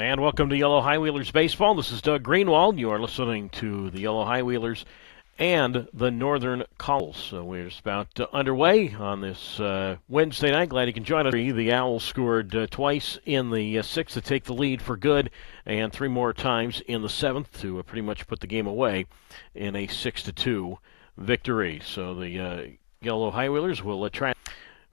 And welcome to Yolo High Wheelers Baseball. This is Doug Greenwald. You are listening to the Yolo High Wheelers and the Northern Colorado Owlz. So we're just about underway on this Wednesday night. Glad you can join us. The Owls scored twice in the sixth to take the lead for good, and three more times in the seventh to pretty much put the game away in a 6-2 victory. So the Yolo High Wheelers will try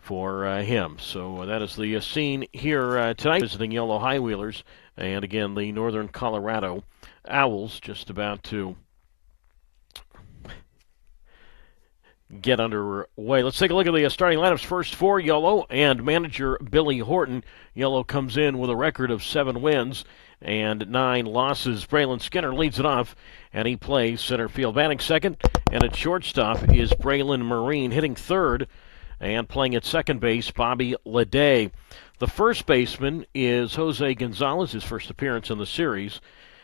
for him. So that is the scene here tonight, visiting Yolo High Wheelers. And again, the Northern Colorado Owlz just about to get underway. Let's take a look at the starting lineups first for Yolo and manager Billy Horton. Yolo comes in with a record of 7 wins and 9 losses. Braylon Skinner leads it off, and he plays center field. Batting second, and at shortstop is Braylon Marine. Hitting third and playing at second base, Bobby Leday. The first baseman is Jose Gonzalez, his first appearance in the series,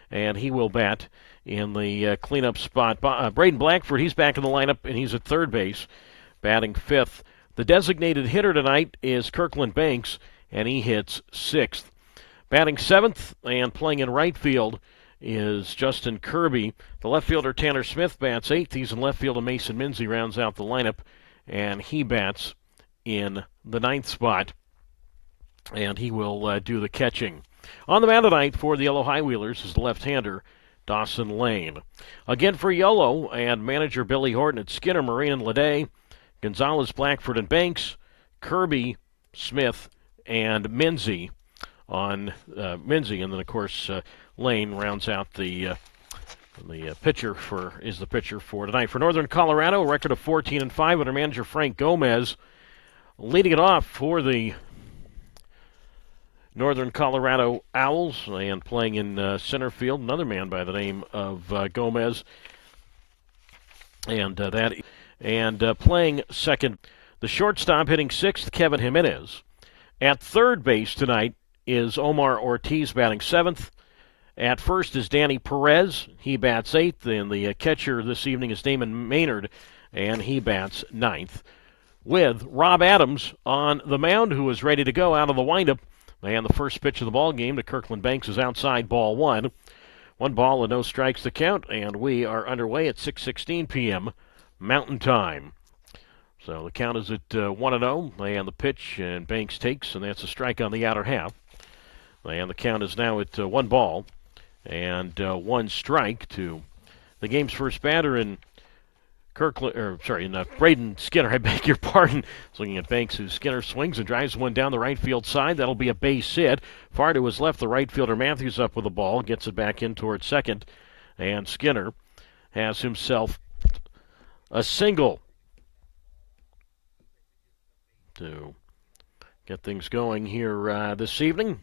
and he will bat in the cleanup spot. Braden Blackford, he's back in the lineup, and he's at third base, batting fifth. The designated hitter tonight is Kirkland Banks, and he hits sixth. Batting seventh and playing in right field is Justin Kirby. The left fielder Tanner Smith bats eighth. He's in left field, and Mason Minzy rounds out the lineup, and he bats in the ninth spot, and he will do the catching. On the mound tonight for the Yolo High Wheelers is the left-hander Dawson Lane. Again for Yolo and manager Billy Horton at Skinner, Marine, and Leday, Gonzalez, Blackford, and Banks, Kirby, Smith, and Minzy on Minzy, and then of course Lane rounds out the pitcher for tonight. For Northern Colorado, a record of 14-5 under manager Frank Gomez. Leading it off for the Northern Colorado Owlz, and playing in center field, another man by the name of Gomez, and playing second, the shortstop hitting sixth, Kevin Jimenez. At third base tonight is Omar Ortiz batting seventh. At first is Danny Perez. He bats eighth, and the catcher this evening is Damon Maynard, and he bats ninth. With Rob Adams on the mound, who is ready to go out of the windup. And the first pitch of the ball game to Kirkland Banks is outside, ball one. 1 ball and no strikes to count, and we are underway at 6:16 p.m. Mountain Time. So the count is at 1-0, and the pitch, and Banks takes, and that's a strike on the outer half. And the count is now at 1 ball and 1 strike to the game's first batter in Braden Skinner. I beg your pardon. Looking at Banks, who Skinner swings and drives one down the right field side. That'll be a base hit. Far to his left, the right fielder Matthews up with the ball, gets it back in towards second, and Skinner has himself a single to get things going here this evening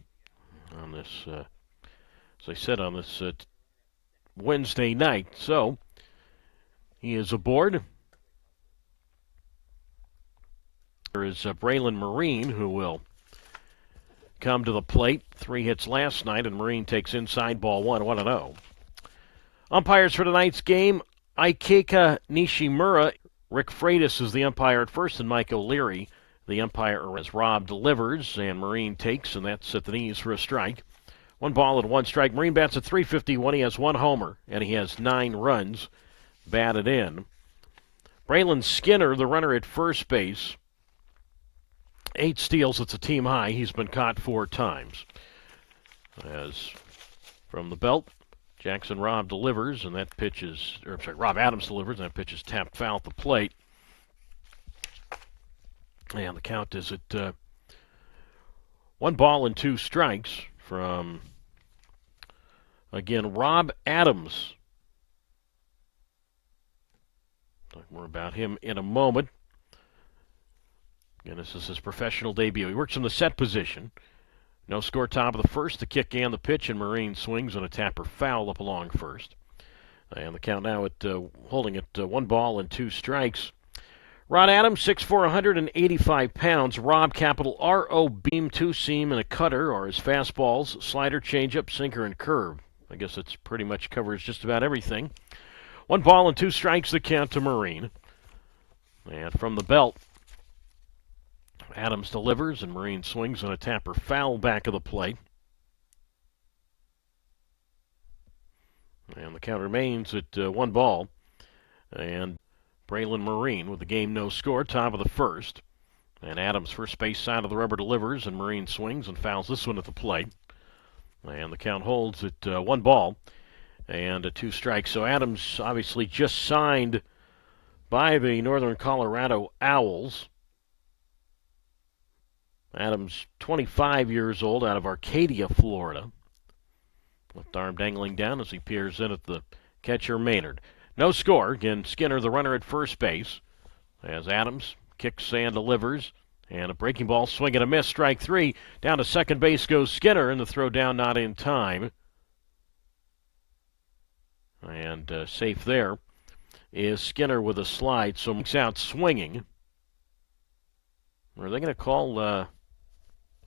on this, as I said, on this Wednesday night. So he is aboard. There is Braylon Marine, who will come to the plate. 3 hits last night, and Marine takes inside, ball one, 1-0. Umpires for tonight's game, Ikeka Nishimura. Rick Freitas is the umpire at first, and Mike O'Leary the umpire as Rob delivers, and Marine takes, and that's at the knees for a strike. 1 ball and 1 strike. Marine bats at .351. He has 1 homer, and he has 9 runs batted in. Braylon Skinner, the runner at first base, 8 steals. It's a team high. He's been caught 4 times. As from the belt, Jackson Rob delivers, and that pitch is, Rob Adams delivers, and that pitch is tapped foul at the plate. And the count is at 1 ball and 2 strikes from, again, Rob Adams. Talk more about him in a moment. Again, this is his professional debut. He works in the set position. No score, top of the first. The kick and the pitch, and Marine swings on a tapper foul up along first. And the count now at holding at 1 ball and 2 strikes. Rod Adams, 6'4", 185 pounds. Rob, capital R-O, beam, 2-seam, and a cutter are his fastballs, slider, changeup, sinker, and curve. I guess it's pretty much covers just about everything. 1 ball and 2 strikes, the count to Marine. And from the belt, Adams delivers, and Marine swings on a tapper foul back of the plate. the count remains at 1 ball. And Braylon Marine with the game no score, top of the first. And Adams, first base side of the rubber, delivers, and Marine swings and fouls this one at the plate. And the count holds at 1 ball and 2 strikes. So Adams obviously just signed by the Northern Colorado Owlz. Adams, 25 years old, out of Arcadia, Florida. Left arm dangling down as he peers in at the catcher Maynard. No score. Again, Skinner, the runner at first base, as Adams kicks and delivers. And a breaking ball, swing and a miss, strike 3. Down to second base goes Skinner, and the throw down not in time. And safe there is Skinner with a slide, so makes out swinging. Are they going to call?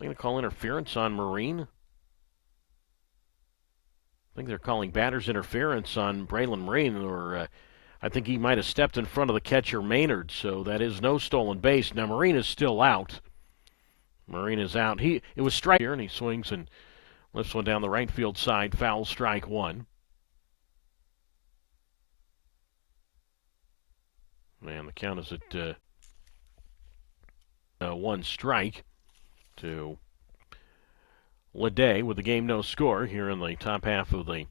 Interference on Marine? I think they're calling batter's interference on Braylon Marine, or I think he might have stepped in front of the catcher Maynard, so that is no stolen base. Now Marine is still out. Marine is out. It was strike here, and he swings and lifts one down the right field side. Foul, strike 1. And the count is at 1 strike to Leday with the game no score here in the top half of the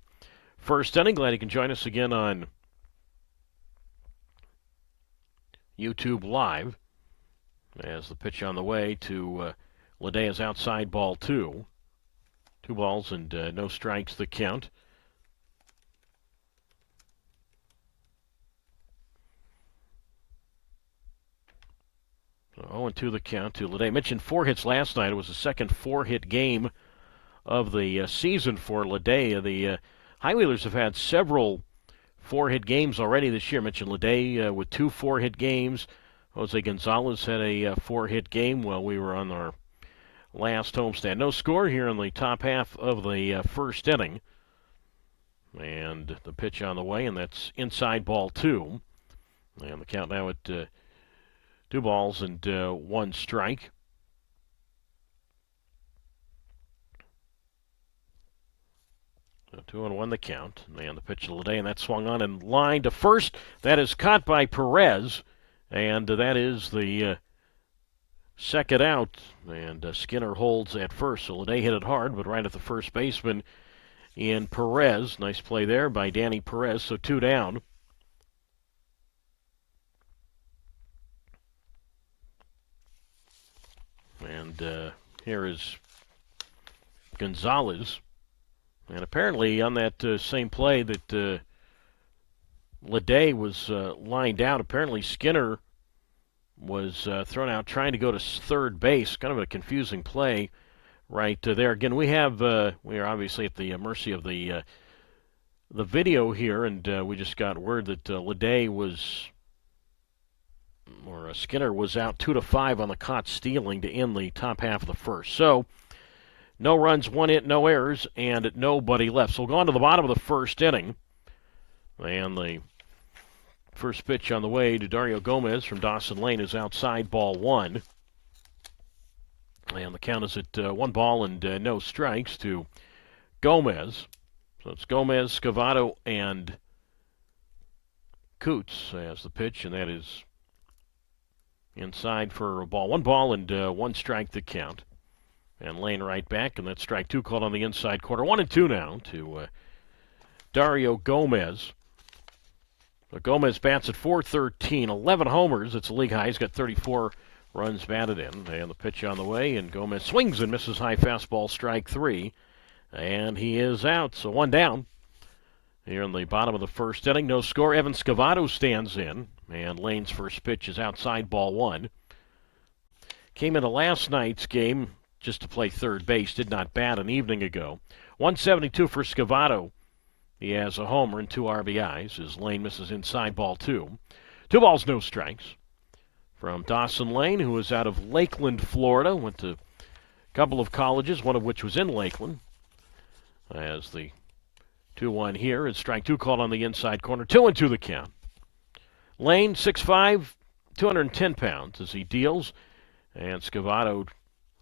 first inning. Glad you can join us again on YouTube Live as the pitch on the way to Leday is outside, ball 2. 2 balls and no strikes the count. So 0-2 the count to Leday. Mentioned 4 hits last night. It was the second 4-hit game of the season for Leday. The High Wheelers have had several 4-hit games already this year. Mentioned Leday with 2 4-hit games. Jose Gonzalez had a 4-hit game while we were on our last homestand. No score here in the top half of the first inning. And the pitch on the way, and that's inside, ball 2. And the count now at 2 balls and 1 strike. So 2-1 the count. And the pitch to Leday, and that swung on and line to first. That is caught by Perez, and that is the second out. And Skinner holds at first. So Leday hit it hard, but right at the first baseman in Perez. Nice play there by Danny Perez. So 2 down. And here is Gonzalez. And apparently on that same play that Leday was lined out, apparently Skinner was thrown out trying to go to third base. Kind of a confusing play right there. Again, we are obviously at the mercy of the video here, and we just got word that Leday was, or Skinner was out 2-5 on the caught stealing to end the top half of the first. So no runs, 1 hit, no errors, and nobody left. So we'll go on to the bottom of the first inning. And the first pitch on the way to Dario Gomez from Dawson Lane is outside, ball 1. And the count is at 1 ball and no strikes to Gomez. So it's Gomez, Scavato, and Coots as the pitch, and that is inside for a ball. 1 ball and 1 strike the count. And Lane right back, and that's strike 2 called on the inside corner. 1-2 now to Dario Gomez. So Gomez bats at .413, 11 homers. It's a league high. He's got 34 runs batted in. And the pitch on the way, and Gomez swings and misses high fastball, strike 3. And he is out, so 1 down. Here in the bottom of the first inning, no score. Evan Scavato stands in, and Lane's first pitch is outside, ball 1. Came into last night's game just to play third base, did not bat an evening ago. 172 for Scavato. He has a homer and 2 RBIs as Lane misses inside, ball 2. 2 balls, no strikes. From Dawson Lane, who is out of Lakeland, Florida, went to a couple of colleges, one of which was in Lakeland. As the 2-1 here is strike 2 called on the inside corner. 2-2 the count. Lane, 6'5", 210 pounds as he deals. And Scavato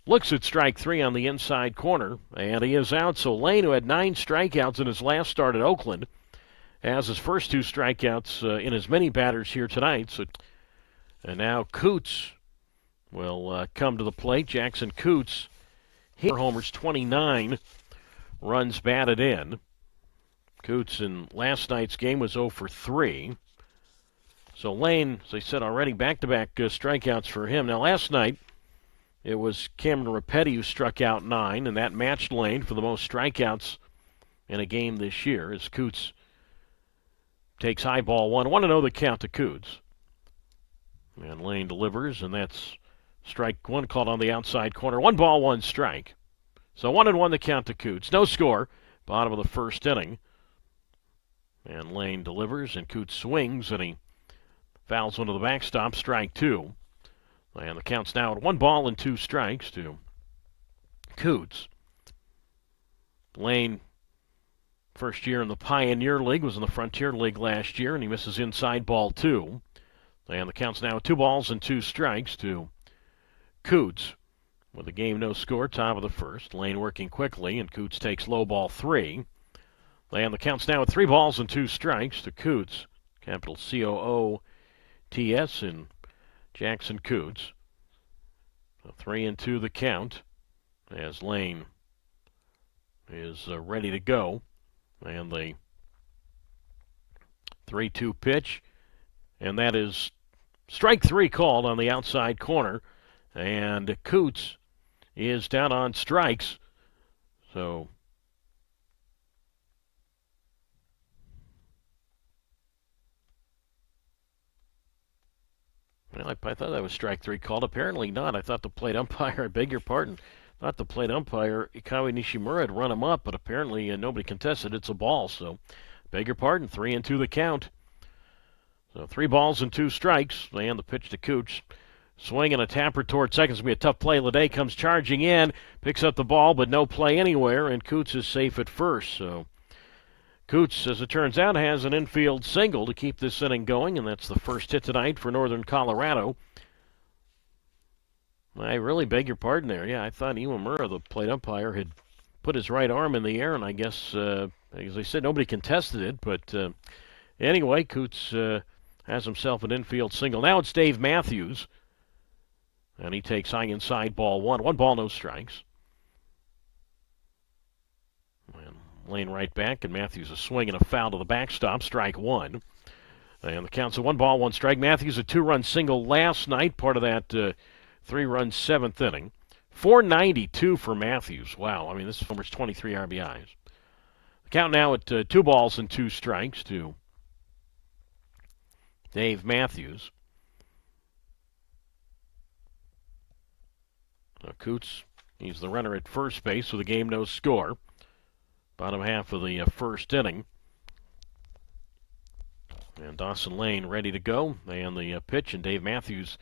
looks at strike 3 on the inside corner, and he is out. So Lane, who had 9 strikeouts in his last start at Oakland, has his first 2 strikeouts in as many batters here tonight. So, and now Coots will come to the plate. Jackson Coots, hit for homers, 29 runs batted in. Coots in last night's game was 0 for 3. So Lane, as I said already, back-to-back strikeouts for him. Now last night, it was Cameron Rapetti who struck out 9, and that matched Lane for the most strikeouts in a game this year as Coots takes high ball 1. 1-0 the count to Coots. And Lane delivers, and that's strike 1 called on the outside corner. 1 ball, 1 strike. So 1-1 the count to Coots. No score. Bottom of the first inning. And Lane delivers, and Coots swings, and he fouls one to the backstop. Strike 2. And the count's now at 1 ball and 2 strikes to Coots. Lane, first year in the Pioneer League, was in the Frontier League last year, and he misses inside ball 2. And the count's now at 2 balls and 2 strikes to Coots. With the game no score, top of the first. Lane working quickly, and Coots takes low ball 3. And the count's now at 3 balls and 2 strikes to Coots. Capital C-O-O-T-S in Jackson Coots. So 3-2 the count as Lane is ready to go. And the 3-2 pitch. And that is strike 3 called on the outside corner. And Coots is down on strikes. So well, I thought that was strike 3 called. Apparently not. I thought the plate umpire, I beg your pardon, thought the plate umpire, Ikawa Nishimura, had run him up, but apparently nobody contested. It's a ball. So beg your pardon, 3-2 the count. So 3 balls and 2 strikes. And the pitch to Coots. Swing and a tapper toward second. It's going to be a tough play. Lede comes charging in, picks up the ball, but no play anywhere, and Coots is safe at first. So Coots, as it turns out, has an infield single to keep this inning going, and that's the first hit tonight for Northern Colorado. I really beg your pardon there. Yeah, I thought Iwamura, the plate umpire, had put his right arm in the air, and I guess, as I said, nobody contested it. But anyway, Coots has himself an infield single. Now it's Dave Matthews, and he takes high inside ball 1. 1 ball, no strikes. And Lane right back, and Matthews a swing and a foul to the backstop. Strike 1. And the count's a 1 ball, 1 strike. Matthews a 2-run single last night, part of that 3-run 7th inning. 492 for Matthews. Wow, I mean, this is almost 23 RBIs. The count now at 2 balls and 2 strikes to Dave Matthews. Coots, he's the runner at first base with a game no score. Bottom half of the first inning. And Dawson Lane ready to go. And the pitch, and Dave Matthews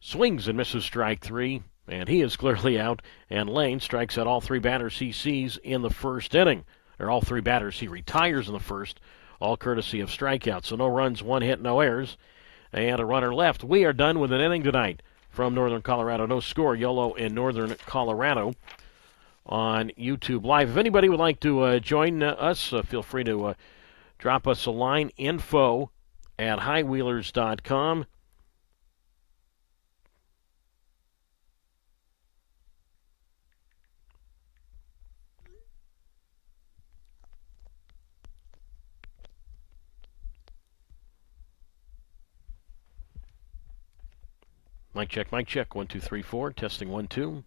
swings and misses strike 3. And he is clearly out. And Lane strikes out all 3 batters he sees in the first inning. Or all 3 batters he retires in the first. All courtesy of strikeouts. So no runs, 1 hit, no errors. And a runner left. We are done with an inning tonight. From Northern Colorado, no score, Yolo in Northern Colorado on YouTube Live. If anybody would like to join us, feel free to drop us a line, info@highwheelers.com. Mic check, mic check. 1, 2, 3, 4. Testing 1, 2.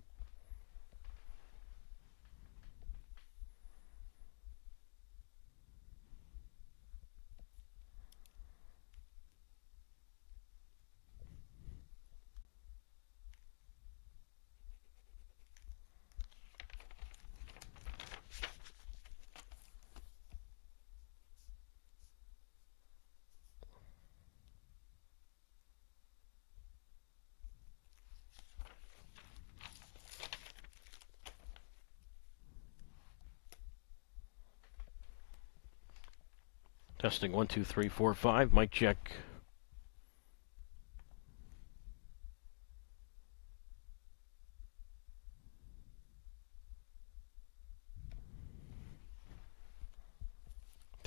Testing 1, 2, 3, 4, 5. Mic check.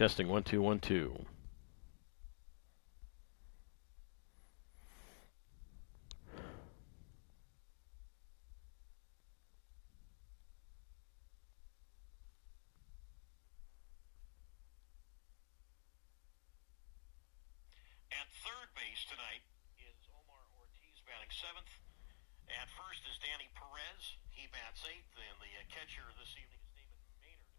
Testing 1 2 1 2. At third base tonight is Omar Ortiz batting seventh. At first is Danny Perez. He bats eighth. And the catcher this evening is Damon Maynard.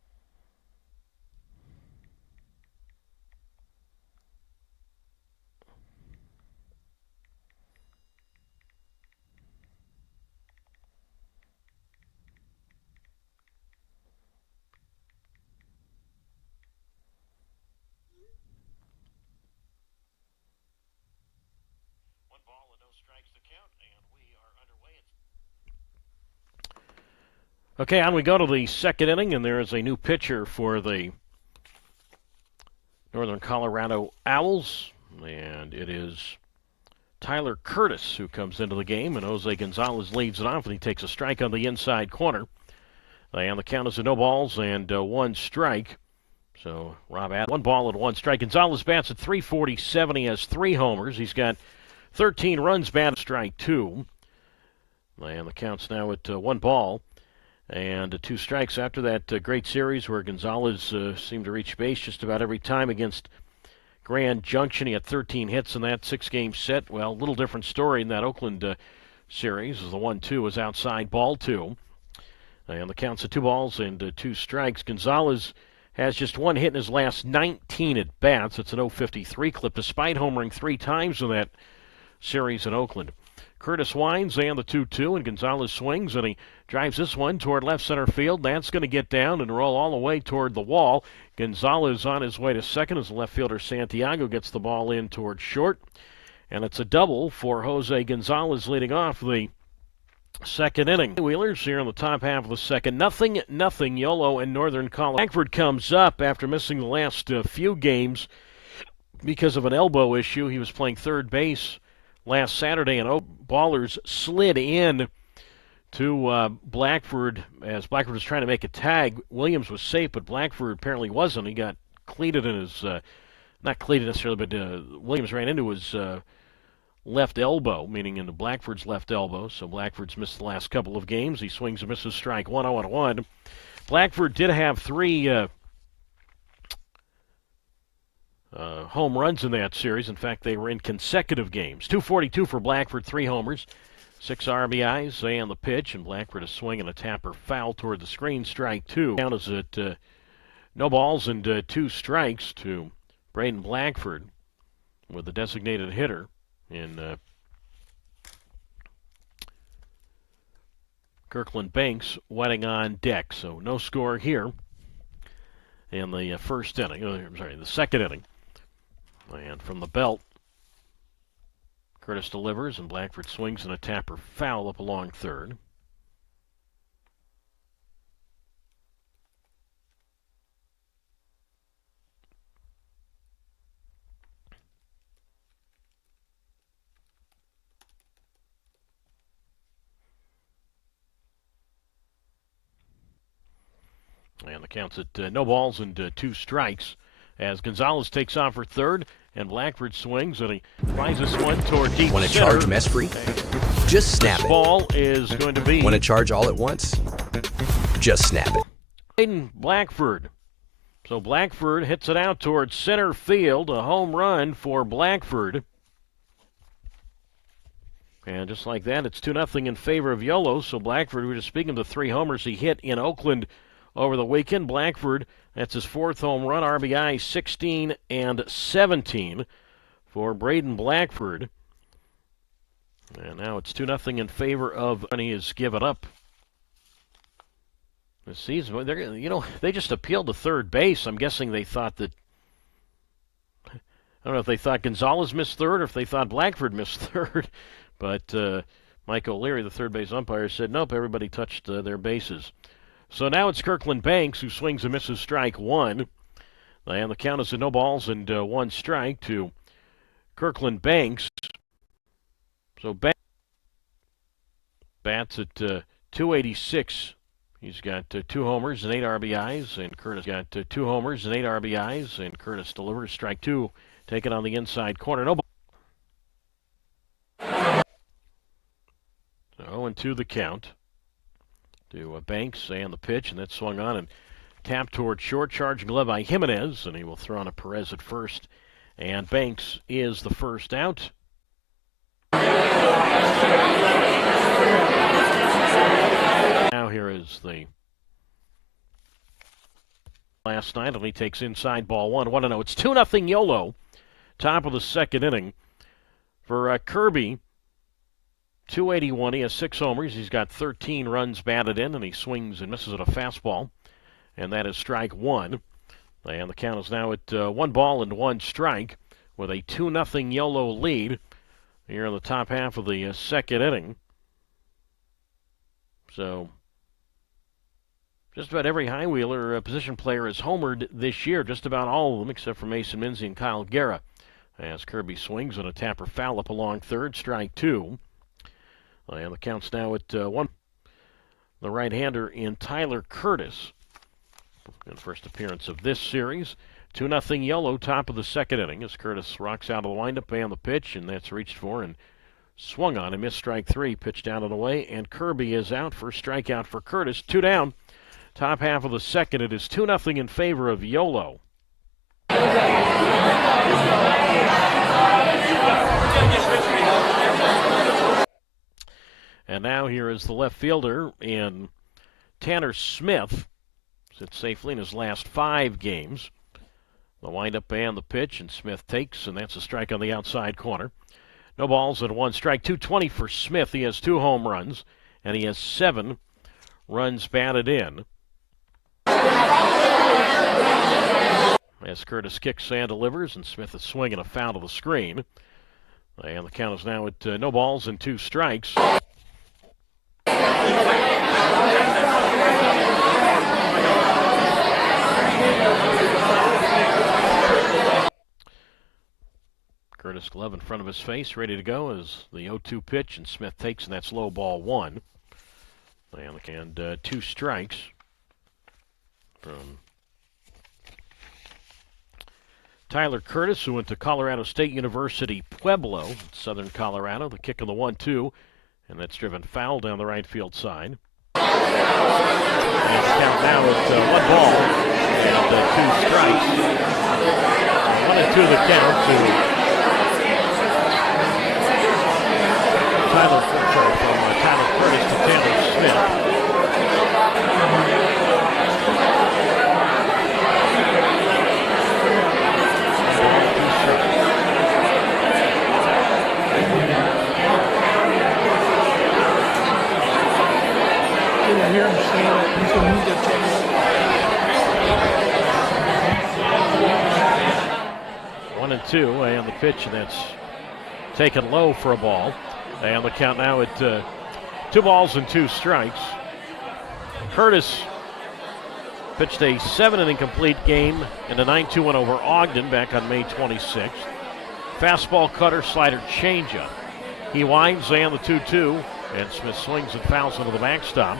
One ball and no strikes to count, and we are underway. Okay, on we go to the second inning, and there is a new pitcher for the Northern Colorado Owlz, and it is Tyler Curtis who comes into the game, and Jose Gonzalez leads it off, and he takes a strike on the inside corner. And the count is a no balls and one strike. So Rob Adams, 1 ball and 1 strike. Gonzalez bats at .347. He has 3 homers. He's got 13 runs batted, strike 2. And the count's now at 1 ball and 2 strikes after that great series where Gonzalez seemed to reach base just about every time against Grand Junction. He had 13 hits in that 6-game set. Well, a little different story in that Oakland series. The 1-2 was outside ball 2. And the count's at 2 balls and 2 strikes. Gonzalez has just 1 hit in his last 19 at bats. It's an .053 clip, despite homering 3 times in that series in Oakland. Curtis winds and the 2-2, and Gonzalez swings, and he drives this one toward left center field. That's going to get down and roll all the way toward the wall. Gonzalez on his way to second as the left fielder Santiago gets the ball in toward short. And it's a double for Jose Gonzalez leading off the second inning. Wheelers here in the top half of the second. Nothing, Yolo and Northern Colorado. Blackford comes up after missing the last few games because of an elbow issue. He was playing third base last Saturday, and ballers slid in to Blackford as Blackford was trying to make a tag. Williams was safe, but Blackford apparently wasn't. He got cleated in his, not cleated necessarily, but Williams ran into his left elbow, meaning into Blackford's left elbow. So Blackford's missed the last couple of games. He swings and misses strike 1-0-1. Blackford did have 3 home runs in that series. In fact, they were in consecutive games. 242 for Blackford, 3 homers, 6 RBIs, and the pitch. And Blackford a swing and a tapper foul toward the screen, strike 2. Count is at no balls and 2 strikes to Braden Blackford with the designated hitter in Kirkland Banks wetting on deck. So no score here in the first inning. The second inning. And from the belt, Curtis delivers, and Blackford swings and a tapper foul up along third. And the count's at no balls and 2 strikes as Gonzalez takes off for third, and Blackford swings, and he flies this one toward deep Want to center. charge mess-free? Just snap This it. ball is going to be... Want to charge all at once? Just snap it. Braden Blackford. So Blackford hits it out towards center field, a home run for Blackford. And just like that, it's 2-0 in favor of Yolo. So Blackford, we were just speaking of the 3 homers he hit in Oakland over the weekend. Blackford, that's his 4th home run, RBI 16 and 17 for Braden Blackford. And now it's 2-0 in favor of, and he has given up this season. They just appealed to third base. I'm guessing they thought that, I don't know if they thought Gonzalez missed third or if they thought Blackford missed third. But Mike O'Leary, the third base umpire, said, nope, everybody touched their bases. So now it's Kirkland Banks who swings and misses strike 1. And the count is at no balls and 1 strike to Kirkland Banks. So Banks bats at .286 He's got 2 homers and 8 RBIs, and Curtis got 2 homers and 8 RBIs, and Curtis delivers strike 2, taken on the inside corner. No ball. So 0-2 the count to Banks, and the pitch, and that's swung on and tapped toward short, charging glove by Jimenez, and he will throw on a Perez at first, and Banks is the first out. Now here is the last night, and he takes inside ball 1. 1-0. It's 2-0 Yolo. Top of the second inning for Kirby. 281. He has 6 homers. He's got 13 runs batted in, and he swings and misses at a fastball, and that is strike 1. And the count is now at 1 ball and 1 strike with a 2-0 Yolo lead here in the top half of the second inning. So just about every High Wheeler position player is homered this year, just about all of them except for Mason Minzie and Kyle Guerra. As Kirby swings on a tapper foul up along third, strike 2. And the count's now at 1. The right-hander in Tyler Curtis. In the first appearance of this series. 2-0 Yolo, top of the second inning as Curtis rocks out of the windup and the pitch, and that's reached for and swung on and missed strike 3. Pitched down and away, and Kirby is out. First strikeout for Curtis. 2 down. Top half of the second. It is 2-0 in favor of Yolo. And now here is the left fielder in Tanner Smith. Sits safely in his last 5 games. The windup and the pitch, and Smith takes, and that's a strike on the outside corner. No balls and 1 strike. 220 for Smith. He has 2 home runs, and he has 7 runs batted in. As Curtis kicks and delivers, and Smith is swinging a foul to the screen. And the count is now at no balls and 2 strikes. Curtis glove in front of his face, ready to go as the 0-2 pitch, and Smith takes, and that's low ball 1. And 2 strikes from Tyler Curtis, who went to Colorado State University Pueblo, Southern Colorado. The kick on the 1-2, and that's driven foul down the right field side. And the count now is 1 ball and 2 strikes. 1-2 the count to Tyler Curtis to Tanner Smith. I hear him saying that he's going to move that chain. 1-2, and the pitch, and that's taken low for a ball. And the count now at 2 balls and 2 strikes. Curtis pitched a 7-inning complete game in a 9-2 win over Ogden back on May 26th. Fastball, cutter, slider, changeup. He winds and the 2-2, and Smith swings and fouls into the backstop.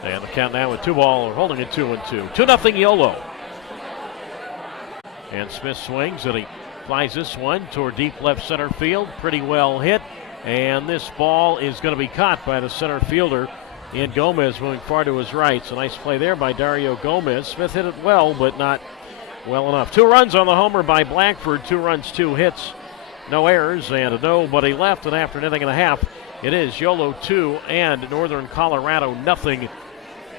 And the count now with 2 ball, holding it 2-2. 2-0 Yolo. And Smith swings, and he flies this one toward deep left center field. Pretty well hit. And this ball is going to be caught by the center fielder in Gomez, moving far to his right. It's a nice play there by Dario Gomez. Smith hit it well, but not well enough. 2 runs on the homer by Blackford. 2 runs, 2 hits. No errors, and a nobody left. And after an inning and a half, it is Yolo 2 and Northern Colorado nothing.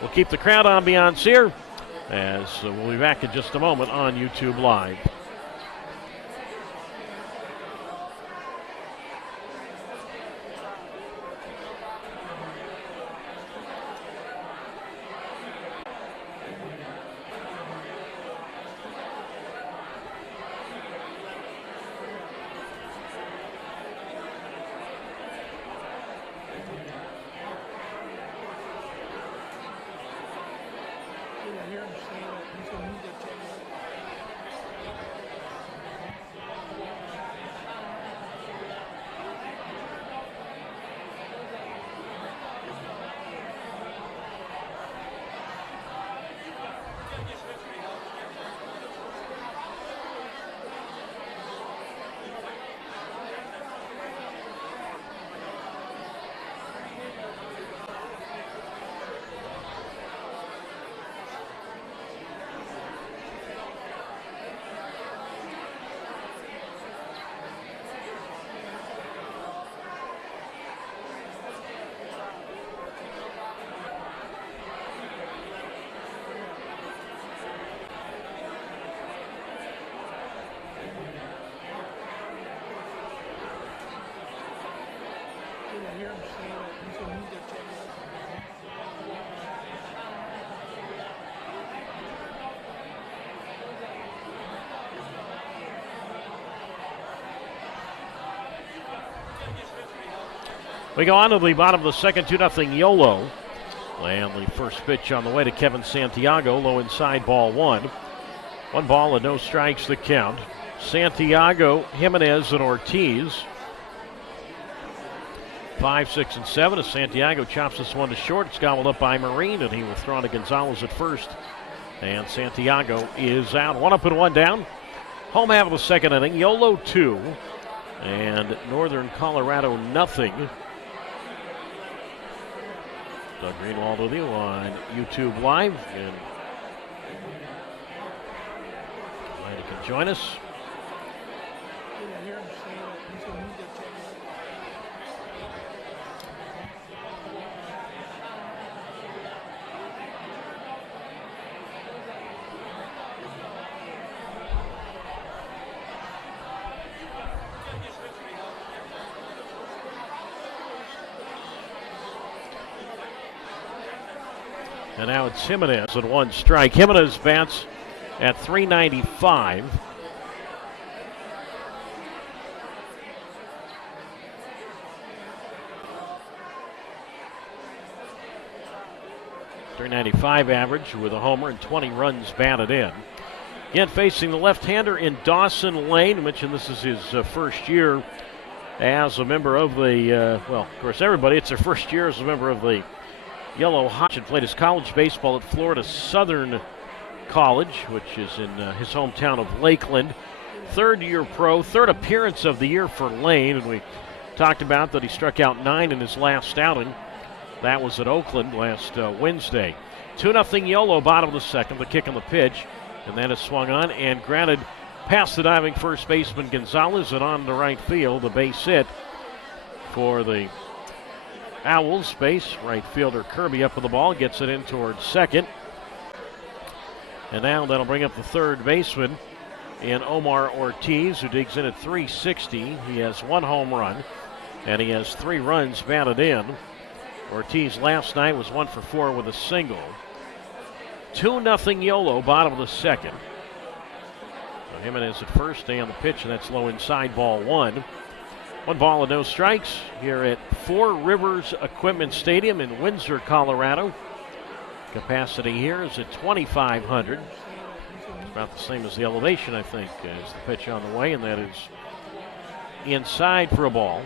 We'll keep the crowd ambiance here, as we'll be back in just a moment on YouTube Live. I hear him saying that he's going to move that chain. I hear him saying that he's going to move that chain. We go on to the bottom of the second, 2-0 Yolo. And the first pitch on the way to Kevin Santiago, low inside, ball one. 1 ball and no strikes the count. Santiago, Jimenez, and Ortiz. 5, 6, and 7 as Santiago chops this one to short. It's gobbled up by Marine, and he will throw on to Gonzalez at first. And Santiago is out. 1 up and 1 down. Home half of the second inning. Yolo 2 and Northern Colorado nothing. Doug Greenwald with you on YouTube Live. And glad you can join us. I hear him saying that he's going to move that chain. And now it's Jimenez at 1 strike. Jimenez bats at .395. .395 average with a homer and 20 runs batted in. Again, facing the left-hander in Dawson Lane. I mentioned this is his first year as a member of the, well, of course, everybody, it's their first year as a member of the Yolo High. He played his college baseball at Florida Southern College, which is in his hometown of Lakeland. Third-year pro, third appearance of the year for Lane, and we talked about that he struck out 9 in his last outing. That was at Oakland last Wednesday. 2-0 Yolo, bottom of the second, the kick and the pitch, and that is swung on and grounded past the diving first baseman Gonzalez and on to right field, the base hit for the Owlz. Base right fielder Kirby up with the ball, gets it in towards second. And now that'll bring up the third baseman in Omar Ortiz, who digs in at .360. He has 1 home run, and he has 3 runs batted in. Ortiz last night was 1 for 4 with a single. 2-0 Yolo, bottom of the second. So Jimenez at first, and the pitch, and that's low inside, ball 1. 1 ball and no strikes here at Four Rivers Equipment Stadium in Windsor, Colorado. Capacity here is at 2,500. It's about the same as the elevation, I think, as the pitch on the way, and that is inside for a ball.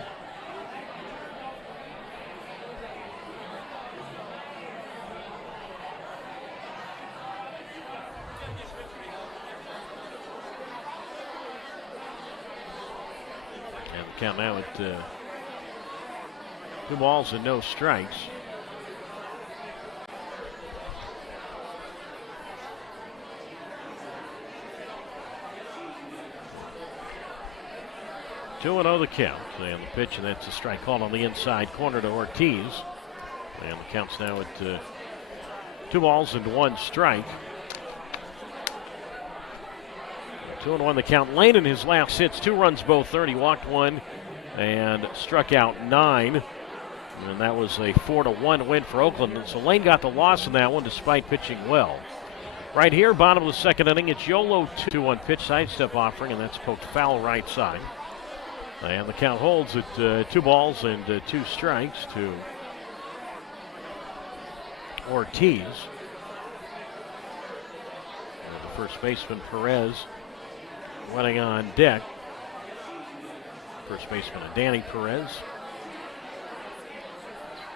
And the count now at 2 balls and no strikes. Two and 0 the count, and the pitch, and that's a strike called on the inside corner to Ortiz. And the count's now at 2 balls and 1 strike. 2-1 the count. Lane in his last hits, 2 runs, both third. He walked 1 and struck out 9. And that was a 4-1 win for Oakland. And so Lane got the loss in that one despite pitching well. Right here, bottom of the second inning, it's Yolo 2-1 pitch, sidestep offering, and that's poked foul right side. And the count holds at 2 balls and 2 strikes to first baseman Perez running on deck. First baseman Danny Perez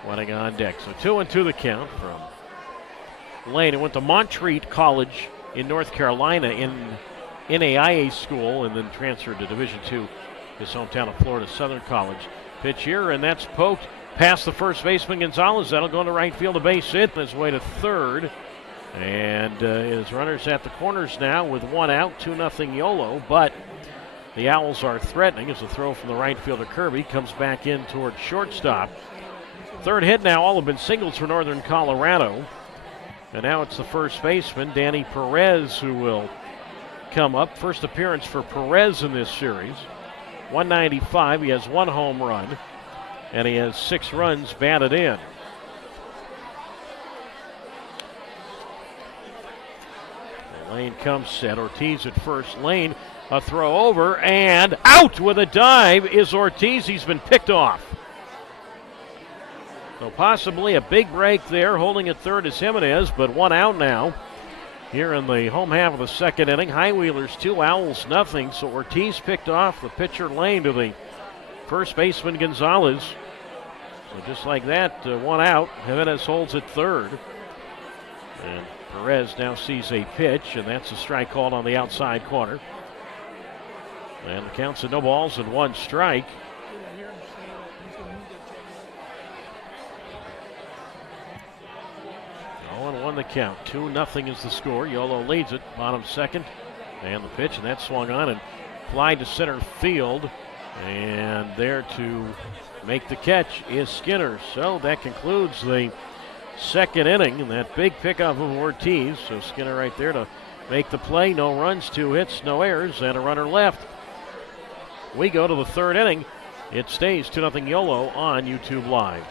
running on deck. So 2-2 the count from Lane, who went to Montreat College in North Carolina in NAIA school and then transferred to Division II, his hometown of Florida Southern College. Pitch here, and that's poked past the first baseman Gonzalez. That'll go into right field, a base hit, on his way to third. And his runners at the corners now with one out, 2-0 Yolo, but the Owls are threatening as a throw from the right fielder Kirby comes back in toward shortstop. Third hit now, all have been singles for Northern Colorado. And now it's the first baseman, Danny Perez, who will come up. First appearance for Perez in this series. 195, he has one home run, and he has 6 runs batted in. Lane comes set, Ortiz at first. Lane, a throw over, and out with a dive is Ortiz. He's been picked off. So possibly a big break there. Holding at third is Jimenez, but one out now. Here in the home half of the second inning, High Wheelers 2, Owls nothing. So Ortiz picked off the pitcher Lane to the first baseman Gonzalez. So just like that, one out. Jimenez holds at third. And Perez now sees a pitch, and that's a strike called on the outside corner. And the count's at no balls and 1 strike. 0-1 the count. 2-0 is the score. Yolo leads it. Bottom second. And the pitch, and that swung on and fly to center field. And there to make the catch is Skinner. So that concludes the second inning. And that big pickup of Ortiz. So Skinner right there to make the play. No runs, 2 hits, no errors, and a runner left. We go to the third inning. It stays 2-0 Yolo on YouTube Live.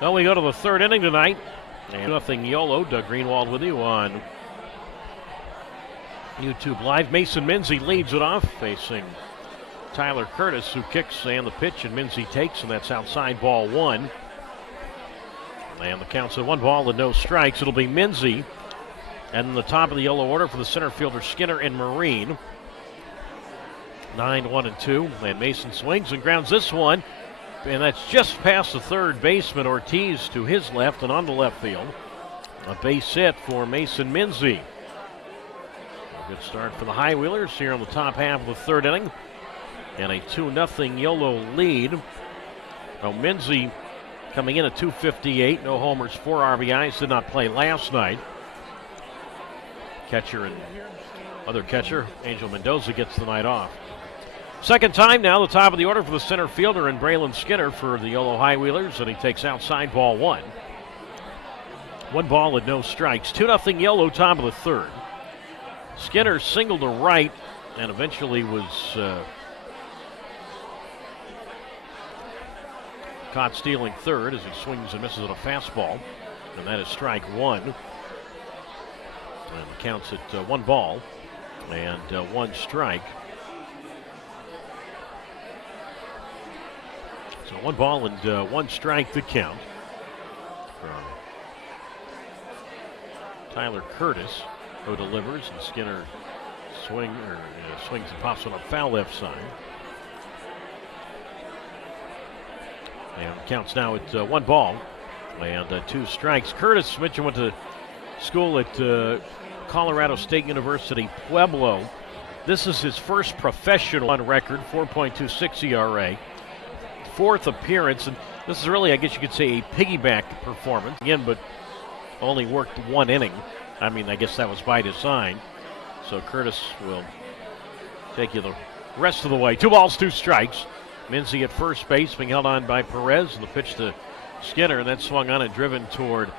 Well, we go to the third inning tonight. And 0-0 Yolo. Doug Greenwald with you on YouTube Live. Mason Minzy leads it off, facing Tyler Curtis, who kicks and the pitch, and Minzy takes, and that's outside ball 1. And the count's at 1 ball and no strikes. It'll be Minzy. And the top of the Yolo order for the center fielder Skinner and Marine. 9-1-2. And Mason swings and grounds this one. And that's just past the third baseman, Ortiz, to his left and on the left field. A base hit for Mason Minzy. A good start for the High Wheelers here on the top half of the third inning. And a 2-0 Yolo lead. Now Minzy coming in at .258, no homers, 4 RBIs, did not play last night. Catcher and other catcher, Angel Mendoza, gets the night off. Second time now, the top of the order for the center fielder and Braylon Skinner for the Yolo High Wheelers, and he takes outside ball 1. 1 ball and no strikes. 2-0 Yolo, top of the third. Skinner singled to right and eventually was caught stealing third as he swings and misses at a fastball. And that is strike one. And counts at 1 ball and 1 strike. So 1 ball and 1 strike to count from Tyler Curtis, who delivers, and Skinner swings and pops on a foul left side. And counts now at 1 ball and 2 strikes. Curtis Mitchell went to school at Colorado State University, Pueblo. This is his first professional on record, 4.26 ERA. 4th appearance, and this is really, I guess you could say, a piggyback performance. Again, but only worked 1 inning. I mean, I guess that was by design. So Curtis will take you the rest of the way. 2 balls, 2 strikes. Mincy at first base, being held on by Perez, and the pitch to Skinner, and then swung on and driven toward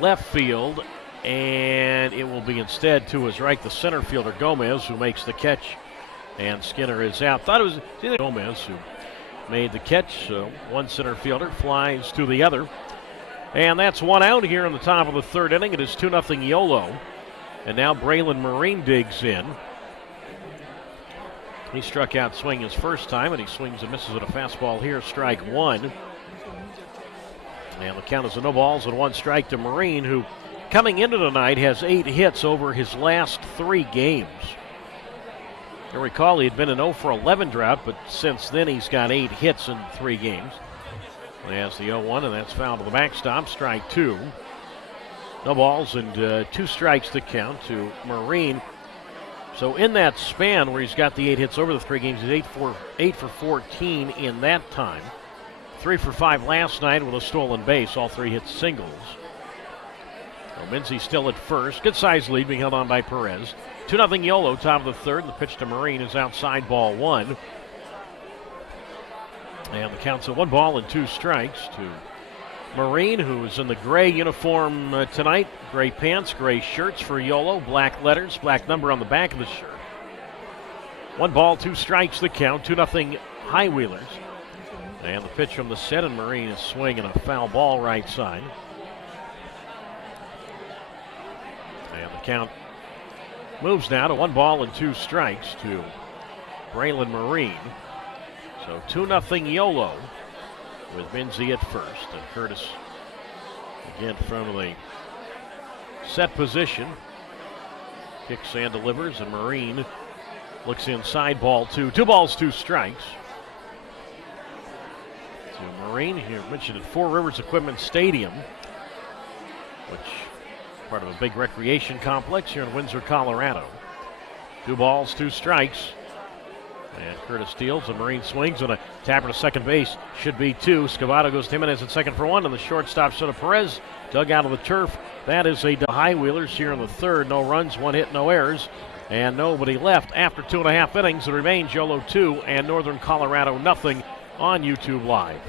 left field, and it will be instead to his right, the center fielder Gomez, who makes the catch, and Skinner is out. Thought it was Gomez who made the catch, so one center fielder flies to the other, and that's 1 out here in the top of the 3rd inning. It is 2-0 Yolo, and now Braylon Marine digs in. He struck out swinging his first time, and he swings and misses at a fastball here, strike 1. And the count is a no balls and 1 strike to Marine, who coming into tonight has 8 hits over his last 3 games. You'll recall he had been an 0-for-11 drought, but since then he's got 8 hits in 3 games. He has the 0-1, and that's foul to the backstop, strike 2. No balls and 2 strikes to count to Marine. So in that span where he's got the 8 hits over the 3 games, he's 8 for 14 in that time. 3 for 5 last night with a stolen base, all 3 hits singles. So Mincy still at first. Good size lead being held on by Perez. 2-0 Yolo, top of the 3rd. The pitch to Marine is outside, ball 1. And the count's at 1 ball and 2 strikes to Marine, who is in the gray uniform tonight. Gray pants, gray shirts for Yolo, black letters, black number on the back of the shirt. 1 ball, 2 strikes the count, 2-0 High Wheelers. And the pitch from the set, and Marine is swinging a foul ball right side. And the count moves now to 1 ball and 2 strikes to Braylon Marine. So 2-0 Yolo with Mincy at first, and Curtis again from the set position. Kicks and delivers, and Marine looks inside, ball 2. 2 balls, 2 strikes. To Marine, here mentioned at Four Rivers Equipment Stadium, which is part of a big recreation complex here in Windsor, Colorado. 2 balls, 2 strikes. And Curtis steals, and Marine swings on a tapper to second base. Should be 2. Scavato goes to Jimenez at second for 1, and the shortstop Soto Perez dug out of the turf. That is a High Wheelers here in the 3rd. No runs, 1 hit, no errors, and nobody left after 2.5 innings. It remains Yolo 2 and Northern Colorado nothing on YouTube Live.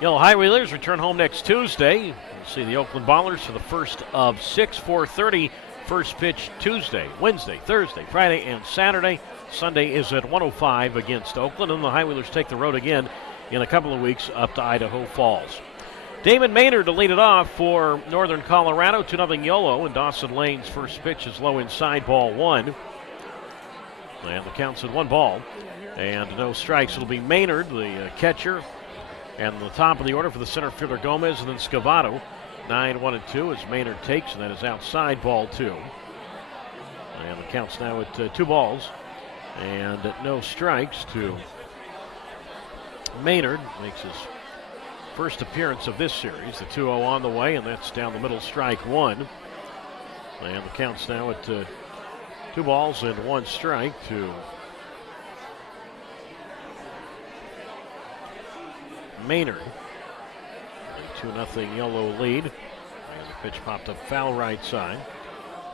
Yolo High Wheelers return home next Tuesday. We'll see the Oakland Ballers for the first of 6, 4:30 First pitch Tuesday, Wednesday, Thursday, Friday, and Saturday. Sunday is at 1:05 against Oakland, and the High Wheelers take the road again in a couple of weeks up to Idaho Falls. Damon Maynard to lead it off for Northern Colorado, 2-0 Yolo, and Dawson Lane's first pitch is low inside, ball one. And the count's at 1 ball, and no strikes. It'll be Maynard, the catcher, and the top of the order for the center fielder Gomez, and then Scavato. 9-1-2 as Maynard takes, and that is outside, ball 2. And the count's now at 2 balls and no strikes to Maynard. Makes his first appearance of this series. The 2-0 on the way, and that's down the middle, strike 1. And the count's now at 2 balls and 1 strike to Maynard. 2-0 Yolo lead. And the pitch popped up foul right side.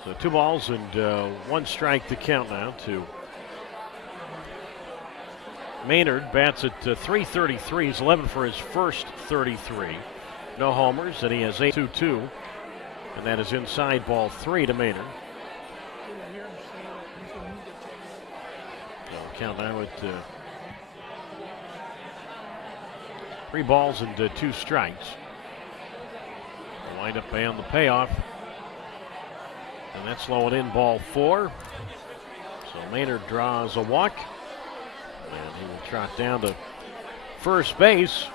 So 2 balls and 1 strike to count now to Maynard. Bats at .333. He's 11 for his first 33. No homers, and he has 8-2-2. And that is inside, ball 3 to Maynard. So count now at 3 balls and 2 strikes. The windup and the payoff. And that's low and in, ball 4. So Maynard draws a walk. And he will trot down to first base.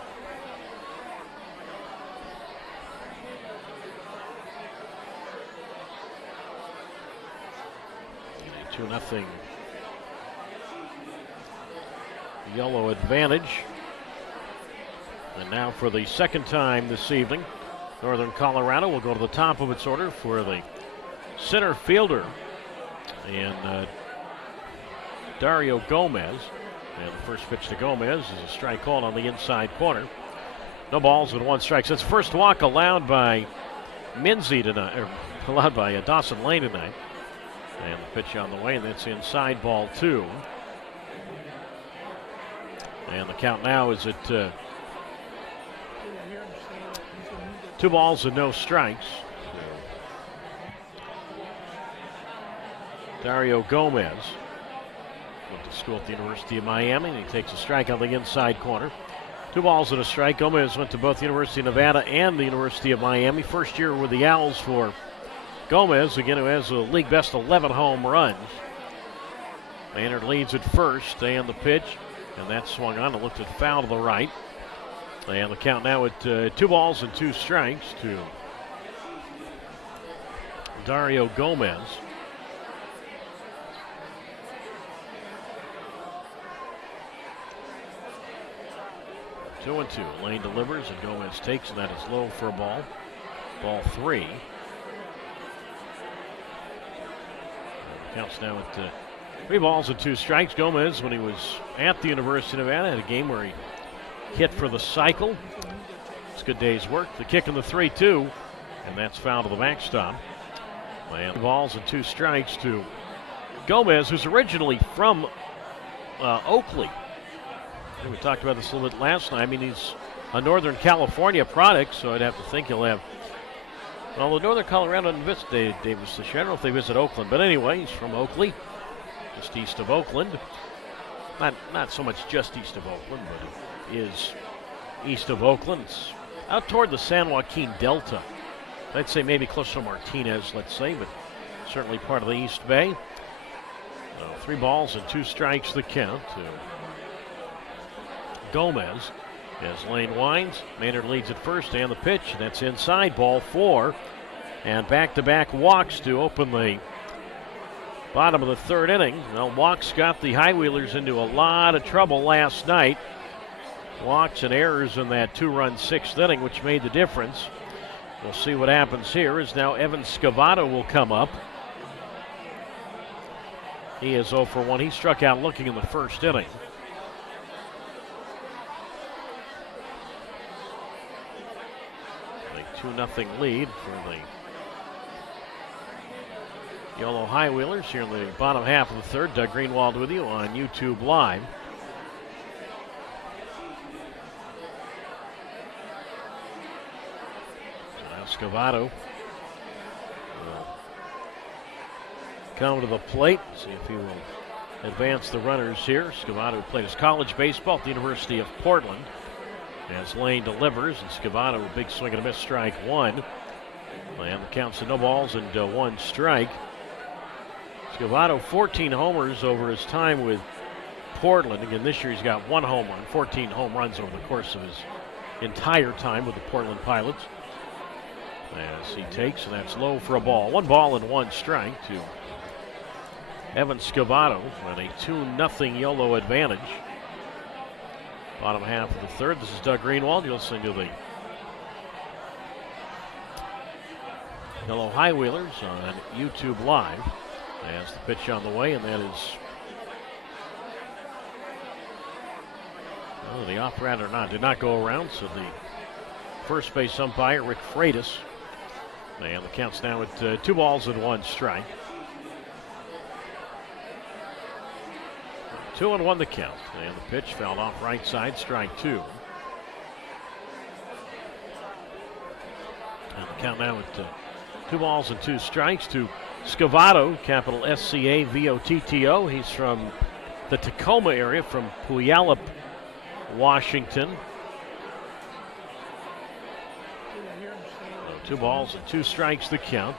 A 2-0 Yolo advantage. And now for the second time this evening, Northern Colorado will go to the top of its order for the center fielder and Dario Gomez. And the first pitch to Gomez is a strike called on the inside corner. No balls and 1 strike. So it's first walk allowed by Minzy tonight, or allowed by Dawson Lane tonight. And the pitch on the way, and that's inside, ball 2. And the count now is at 2 balls and no strikes. Dario Gomez went to school at the University of Miami, and he takes a strike on the inside corner. 2 balls and a strike. Gomez went to both the University of Nevada and the University of Miami. First year with the Owls for Gomez, again, who has a league best 11 home runs. Maynard leads at first, and the pitch, and that swung on. It looked at foul to the right. And the count now at 2 balls and 2 strikes to Dario Gomez. Two and 2. Lane delivers, and Gomez takes, and that is low for a ball. Ball 3. Counts now at 3 balls and 2 strikes. Gomez, when he was at the University of Nevada, had a game where he hit for the cycle. It's a good day's work. The kick in the 3-2, and that's foul to the backstop. And 3 balls and 2 strikes to Gomez, who's originally from Oakley. We talked about this a little bit last night. I mean, he's a Northern California product, so I'd have to think he'll have. Well, the Northern Colorado didn't visit Davis this year. I don't know if they visit Oakland, but anyway, he's from Oakley, just east of Oakland. Not so much just east of Oakland, but it is east of Oakland. It's out toward the San Joaquin Delta. I'd say maybe closer to Martinez, let's say, but certainly part of the East Bay. 3 balls and 2 strikes the count to Gomez as Lane winds. Maynard leads at first, and the pitch. That's inside, ball 4. And back-to-back walks to open the bottom of the 3rd inning. Well, walks got the High Wheelers into a lot of trouble last night. Walks and errors in that 2-run 6th inning, which made the difference. We'll see what happens here as now Evan Scavato will come up. He is 0 for 1. He struck out looking in the 1st inning. A 2-0 lead for the Yolo High Wheelers here in the bottom half of the 3rd. Doug Greenwald with you on YouTube Live. So now Scavato will come to the plate. See if he will advance the runners here. Scavato played his college baseball at the University of Portland. As Lane delivers, and Scavato, a big swing and a miss, strike one. And the count's to no balls and one strike. Scavato, 14 homers over his time with Portland. Again, this year he's got one home run, 14 home runs over the course of his entire time with the Portland Pilots. As he takes, and that's low for a ball. 1 ball and 1 strike to Evan Scavato on a 2-0 Yolo advantage. Bottom half of the third. This is Doug Greenwald. You're listening to the Yolo High Wheelers on YouTube Live. As the pitch on the way, and that is the off-round did not go around, so the first base umpire, Rick Freitas. And the count's now at 2 balls and 1 strike. 2-1 the count. And the pitch fouled off right side, strike 2. And the count now at 2 balls and 2 strikes to Scavato, capital Scavotto. He's from the Tacoma area, from Puyallup, Washington. 2 balls and 2 strikes the count.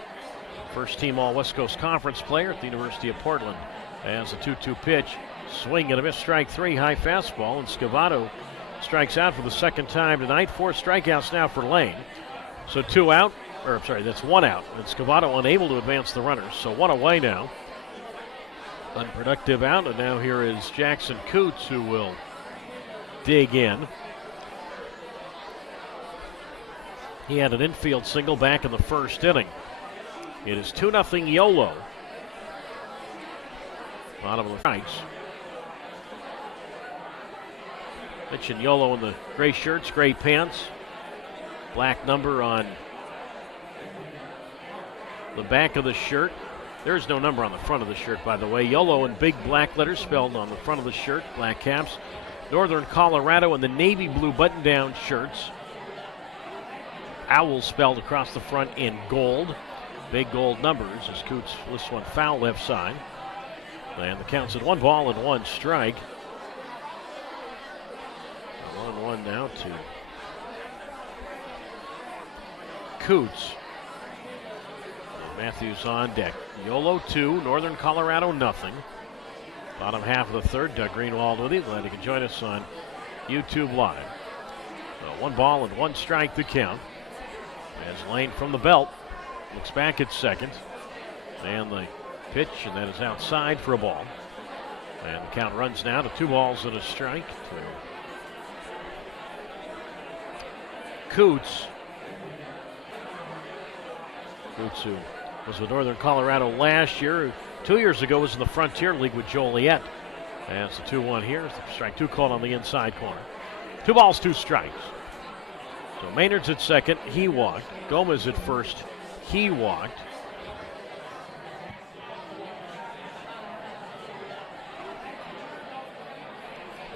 First team All West Coast Conference player at the University of Portland. As a 2-2 pitch, swing and a miss, strike 3, high fastball, and Scavato strikes out for the second time tonight. 4 strikeouts now for Lane. So 2 out, or I'm sorry, that's 1 out, and Scavato unable to advance the runners. So 1 away now. Unproductive out, and now here is Jackson Coots, who will dig in. He had an infield single back in the first inning. It is 2-0 Yolo. Bottom of the strikes. Mitch and Yolo in the gray shirts, gray pants. Black number on the back of the shirt. There's no number on the front of the shirt, by the way. Yolo in big black letters spelled on the front of the shirt, black caps. Northern Colorado in the navy blue button-down shirts. Owlz spelled across the front in gold. Big gold numbers as Coots lifts one foul left side. And the count's at 1 ball and 1 strike. 1-1 now to Coots. Matthews on deck. Yolo 2, Northern Colorado nothing. Bottom half of the third, Doug Greenwald with you. Glad you can join us on YouTube Live. So 1 ball and 1 strike the count. As Lane from the belt looks back at second. And the pitch, and that is outside for a ball. And the count runs now to 2 balls and a strike to Coots. Coots, who was with Northern Colorado last year, 2 years ago was in the Frontier League with Joliet. That's the 2-1 here. Strike 2 called on the inside corner. 2 balls, 2 strikes. So Maynard's at second, he walked. Gomez at first, he walked.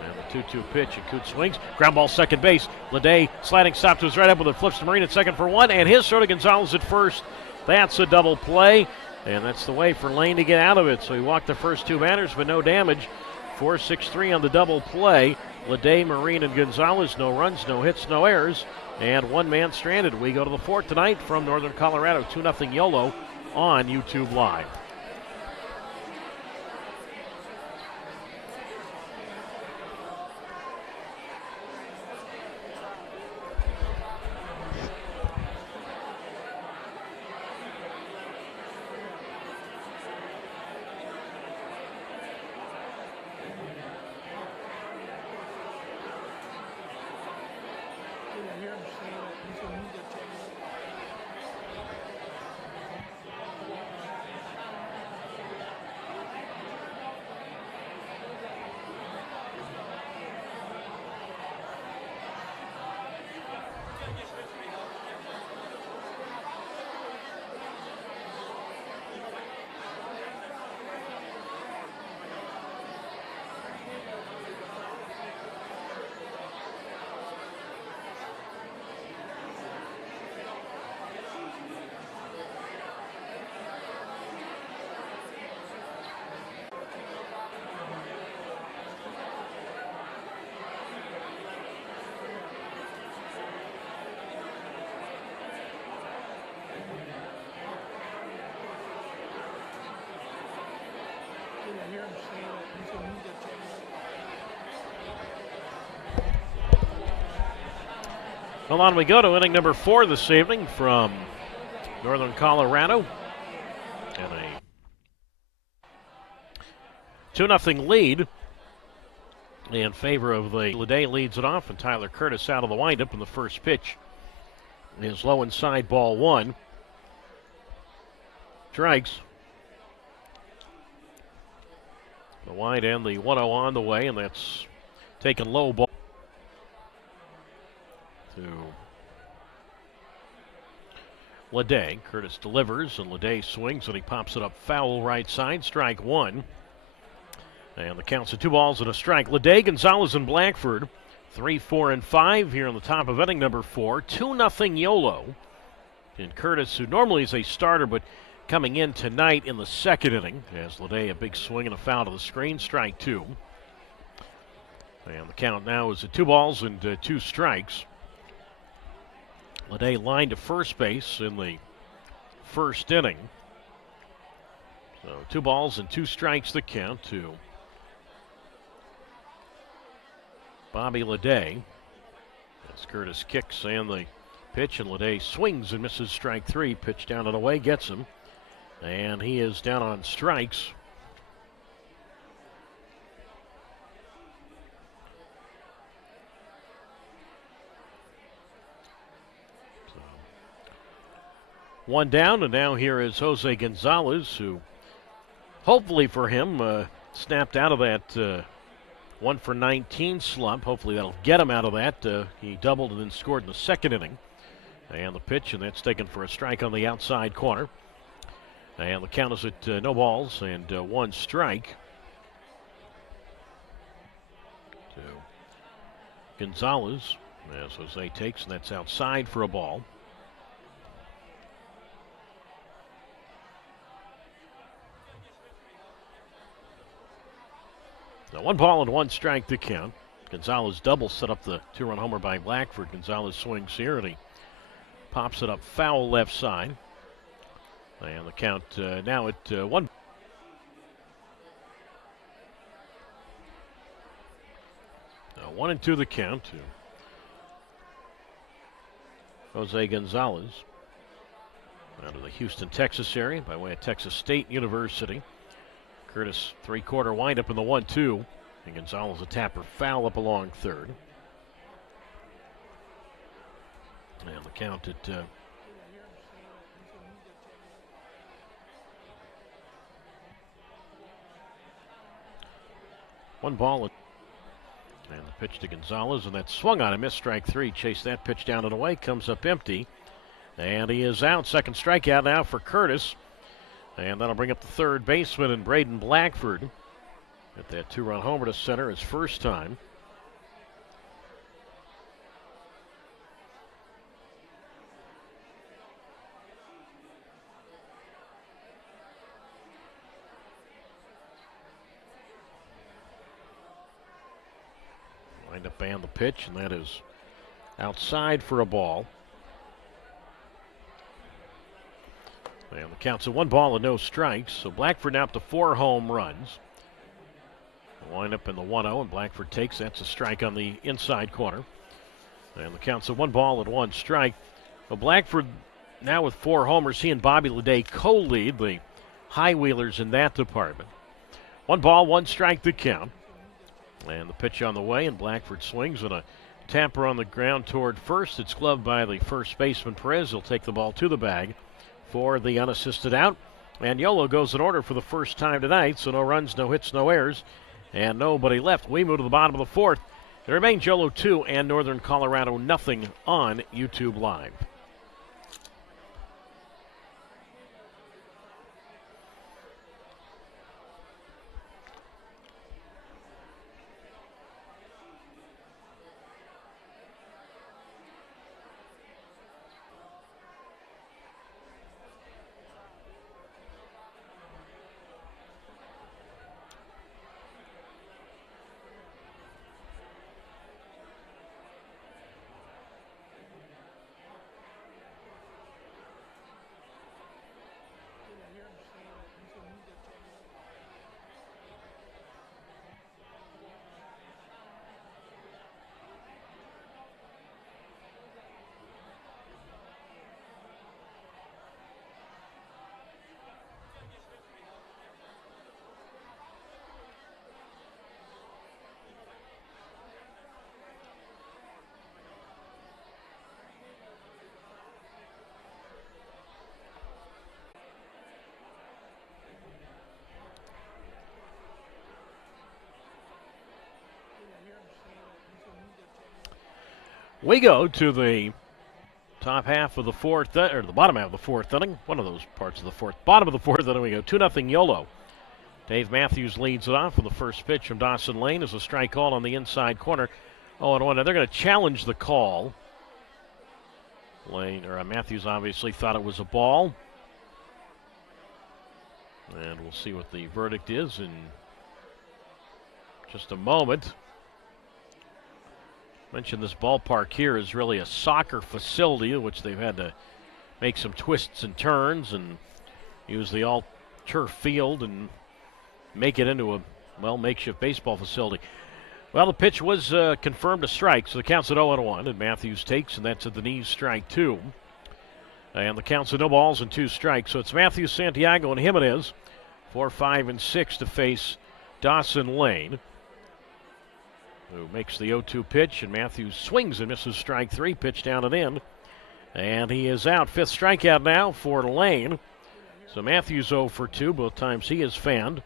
And the 2-2 pitch, and Coots swings. Ground ball, second base. Leday sliding stop to his right up with a flips to Marine at second for 1, and his throw to Gonzalez at first. That's a double play, and that's the way for Lane to get out of it. So he walked the first 2 batters, but no damage. 4-6-3 on the double play. Leday, Marine, and Gonzalez. No runs, no hits, no errors, and 1 man stranded. We go to the 4th tonight from Northern Colorado. 2-0 Yolo on YouTube Live. I hear him saying that he's going to need that change. Well, on we go to inning number 4 this evening from Northern Colorado. And a 2-0 lead in favor of the Leday leads it off, and Tyler Curtis out of the windup, and the first pitch is low inside, ball 1. Strikes. The wide and the 1-0 on the way, and that's taken low ball to Leday. Curtis delivers, and Leday swings, and he pops it up foul right side, strike 1. And the count's at 2 balls and a strike. Leday, Gonzalez, and Blackford, 3, 4, and 5 here on the top of inning number 4. 2-0 Yolo. And Curtis, who normally is a starter, but coming in tonight in the second inning, as Leday a big swing and a foul to the screen, strike 2. And the count now is at 2 balls and 2 strikes. Leday lined to first base in the first inning. So 2 balls and 2 strikes the count to Bobby Leday. As Curtis kicks and the pitch, and Leday swings and misses strike 3. Pitch down and away, gets him. And he is down on strikes. So, 1 down, and now here is Jose Gonzalez, who hopefully for him snapped out of that 1 for 19 slump. Hopefully that'll get him out of that. He doubled and then scored in the second inning. And the pitch, and that's taken for a strike on the outside corner. And the count is at no balls and 1 strike to Gonzalez as Jose takes, and that's outside for a ball. Now 1 ball and 1 strike to count. Gonzalez double set up the 2-run homer by Blackford. Gonzalez swings here, and he pops it up foul left side. And the count now at 1. Now 1 and 2 the count to Jose Gonzalez out of the Houston, Texas area by way of Texas State University. Curtis 3-quarter windup in the 1-2. And Gonzalez a tapper foul up along third. And the count at 1 ball and the pitch to Gonzalez, and that swung on a miss, strike 3. Chased that pitch down and away, comes up empty, and he is out. Second strikeout now for Curtis, and that'll bring up the third baseman and Braden Blackford at that 2-run homer to center his first time. Wind up and the pitch, and that is outside for a ball. And the count's at 1 ball and no strikes. So Blackford now up to 4 home runs. Wind up in the 1-0, and Blackford takes. That's a strike on the inside corner. And the count's at 1 ball and 1 strike. Well, Blackford now with 4 homers. He and Bobby Leday co-lead the High Wheelers in that department. 1 ball, 1 strike to count. And the pitch on the way, and Blackford swings, and a tapper on the ground toward first. It's gloved by the first baseman, Perez. He'll take the ball to the bag for the unassisted out. And Yolo goes in order for the first time tonight, so no runs, no hits, no errors, and nobody left. We move to the bottom of the 4th. It remains Yolo 2 and Northern Colorado nothing on YouTube Live. We go to the top half of the fourth, or the bottom half of the fourth inning. One of those parts of the fourth. Bottom of the fourth inning we go. 2-0 Yolo. Dave Matthews leads it off with the first pitch from Dawson Lane as a strike call on the inside corner. 0-1. Now they're going to challenge the call. Matthews obviously thought it was a ball. And we'll see what the verdict is in just a moment. Mentioned this ballpark here is really a soccer facility in which they've had to make some twists and turns and use the all-turf field and make it into a, makeshift baseball facility. Well, the pitch was confirmed a strike, so the count's at 0-1, and Matthews takes, and that's at the knees, strike 2. And the count's at no balls and 2 strikes, so it's Matthews, Santiago, and Jimenez, 4, 5, and 6 to face Dawson Lane, who makes the 0-2 pitch, and Matthews swings and misses strike 3, pitch down and in. And he is out. 5th strikeout now for Lane. So Matthews 0 for 2, both times he is fanned.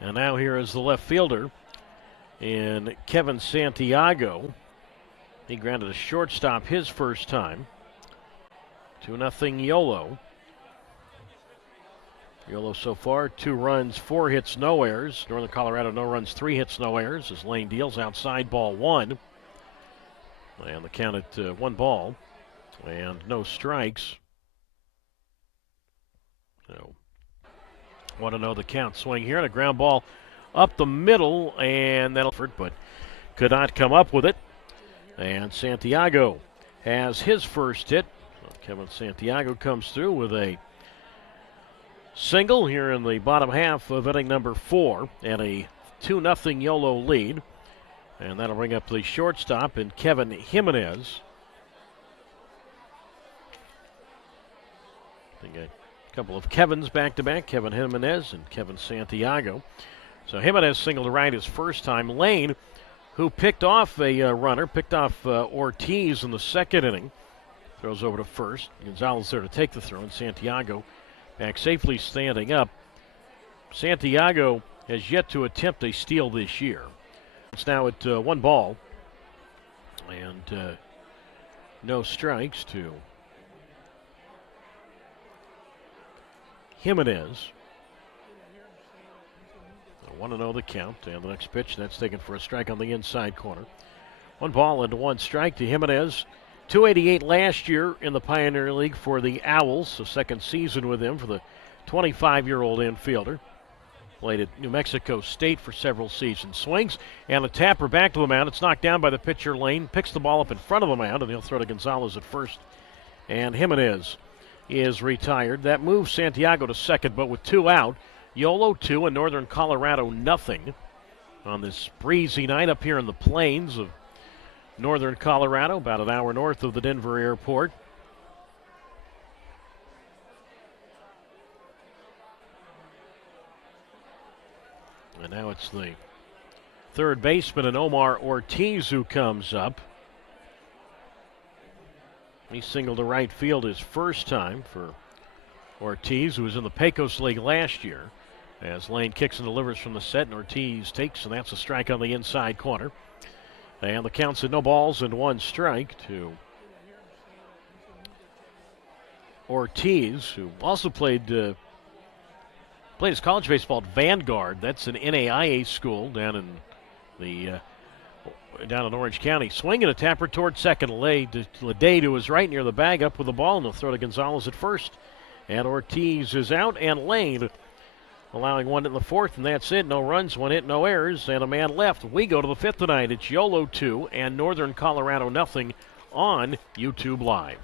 And now here is the left fielder in Kevin Santiago. He grounded a shortstop his first time. 2-0 Yolo. Yolo so far, 2 runs, 4 hits, no errors. Northern Colorado, no runs, 3 hits, no errors as Lane deals outside ball 1. And the count at 1 ball and no strikes. So, want to know the count. Swing here and a ground ball up the middle, and that'll hurt, but could not come up with it. And Santiago has his first hit. So Kevin Santiago comes through with a single here in the bottom half of inning number 4 and a 2-0 Yolo lead. And that'll bring up the shortstop and Kevin Jimenez. I think a couple of Kevins back-to-back, Kevin Jimenez and Kevin Santiago. So Jimenez singled to right his first time. Lane, who picked off a runner, picked off Ortiz in the second inning, throws over to first. Gonzalez there to take the throw, and Santiago back safely standing up. Santiago has yet to attempt a steal this year. It's now at 1 ball and no strikes to Jimenez. 1-0 the count, and the next pitch, that's taken for a strike on the inside corner. 1 ball and 1 strike to Jimenez. 288 last year in the Pioneer League for the Owlz, the second season with him for the 25-year-old infielder. Played at New Mexico State for several seasons. Swings, and a tapper back to the mound. It's knocked down by the pitcher Lane. Picks the ball up in front of the mound, and he'll throw to Gonzalez at first. And Jimenez is retired. That moves Santiago to second, but with 2 out. Yolo 2 and Northern Colorado nothing on this breezy night up here in the plains of Northern Colorado, about an hour north of the Denver airport. And now it's the third baseman and Omar Ortiz who comes up. He singled to right field his first time for Ortiz, who was in the Pecos League last year. As Lane kicks and delivers from the set, and Ortiz takes, and that's a strike on the inside corner. And the count's at no balls and 1 strike to Ortiz, who also played his college baseball at Vanguard. That's an NAIA school down in Orange County. Swinging a tapper toward second. Lede to his right near the bag, up with the ball, and he'll throw to Gonzalez at first. And Ortiz is out, and Lane allowing 1 in the 4th, and that's it. No runs, 1 hit, no errors, and a man left. We go to the 5th tonight. It's Yolo 2 and Northern Colorado nothing on YouTube Live.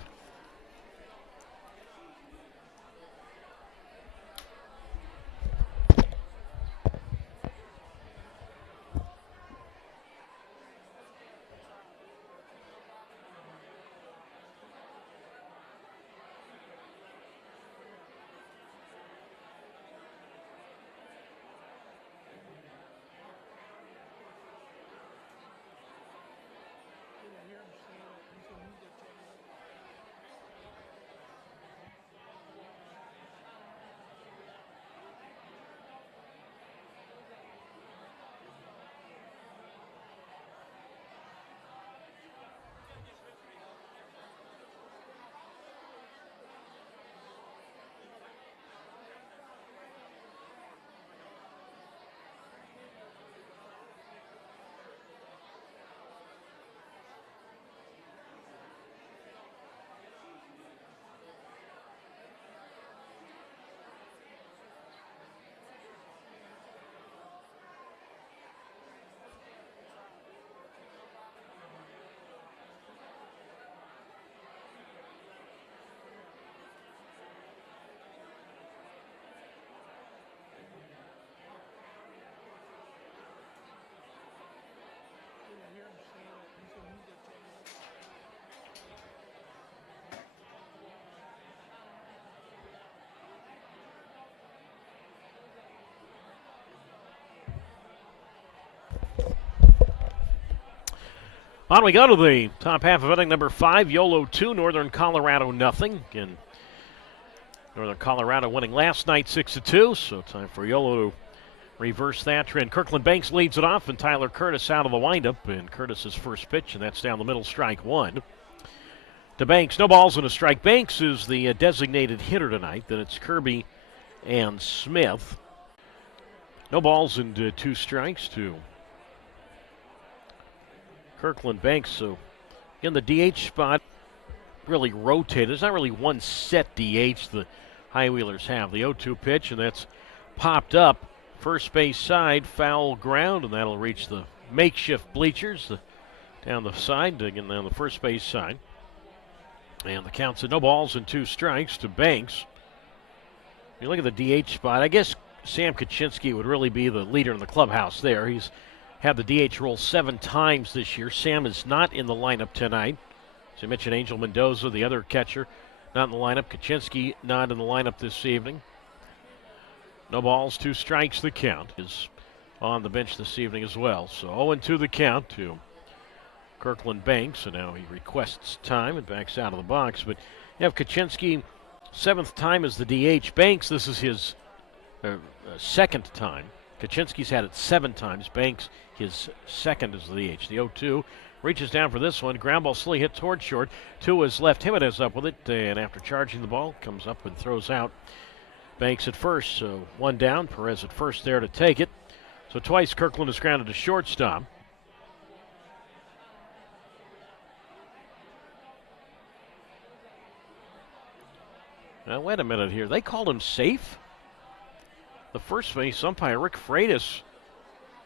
On we go to the top half of inning number 5. Yolo 2, Northern Colorado nothing. Again, Northern Colorado winning last night 6-2, so time for Yolo to reverse that trend. Kirkland Banks leads it off, and Tyler Curtis out of the windup. And Curtis's first pitch, and that's down the middle, strike one. To Banks, no balls and a strike. Banks is the designated hitter tonight. Then it's Kirby and Smith. No balls and 2 strikes to Kirkland Banks. So in the DH spot, really rotated. There's not really one set DH the High Wheelers have. The 0-2 pitch, and that's popped up. First base side, foul ground, and that'll reach the makeshift bleachers down the side, again down the first base side. And the count's at no balls and 2 strikes to Banks. You look at the DH spot, I guess Sam Kaczynski would really be the leader in the clubhouse there. He's had the DH role 7 times this year. Sam is not in the lineup tonight. As I mentioned, Angel Mendoza, the other catcher, not in the lineup. Kaczynski not in the lineup this evening. No balls, 2 strikes, the count. Is on the bench this evening as well. So 0-2 the count to Kirkland Banks, and now he requests time and backs out of the box. But you have Kaczynski, 7th time as the DH. Banks, this is his 2nd time. Kaczynski's had it 7 times. Banks, his 2nd as the DH. The 0-2 reaches down for this one. Ground ball slowly hit towards short. To his left. Jimenez up with it, and after charging the ball, comes up and throws out. Banks at first, so 1 down. Perez at first there to take it. So twice Kirkland is grounded to shortstop. Now, wait a minute here. They called him safe? The first base umpire, Rick Freitas,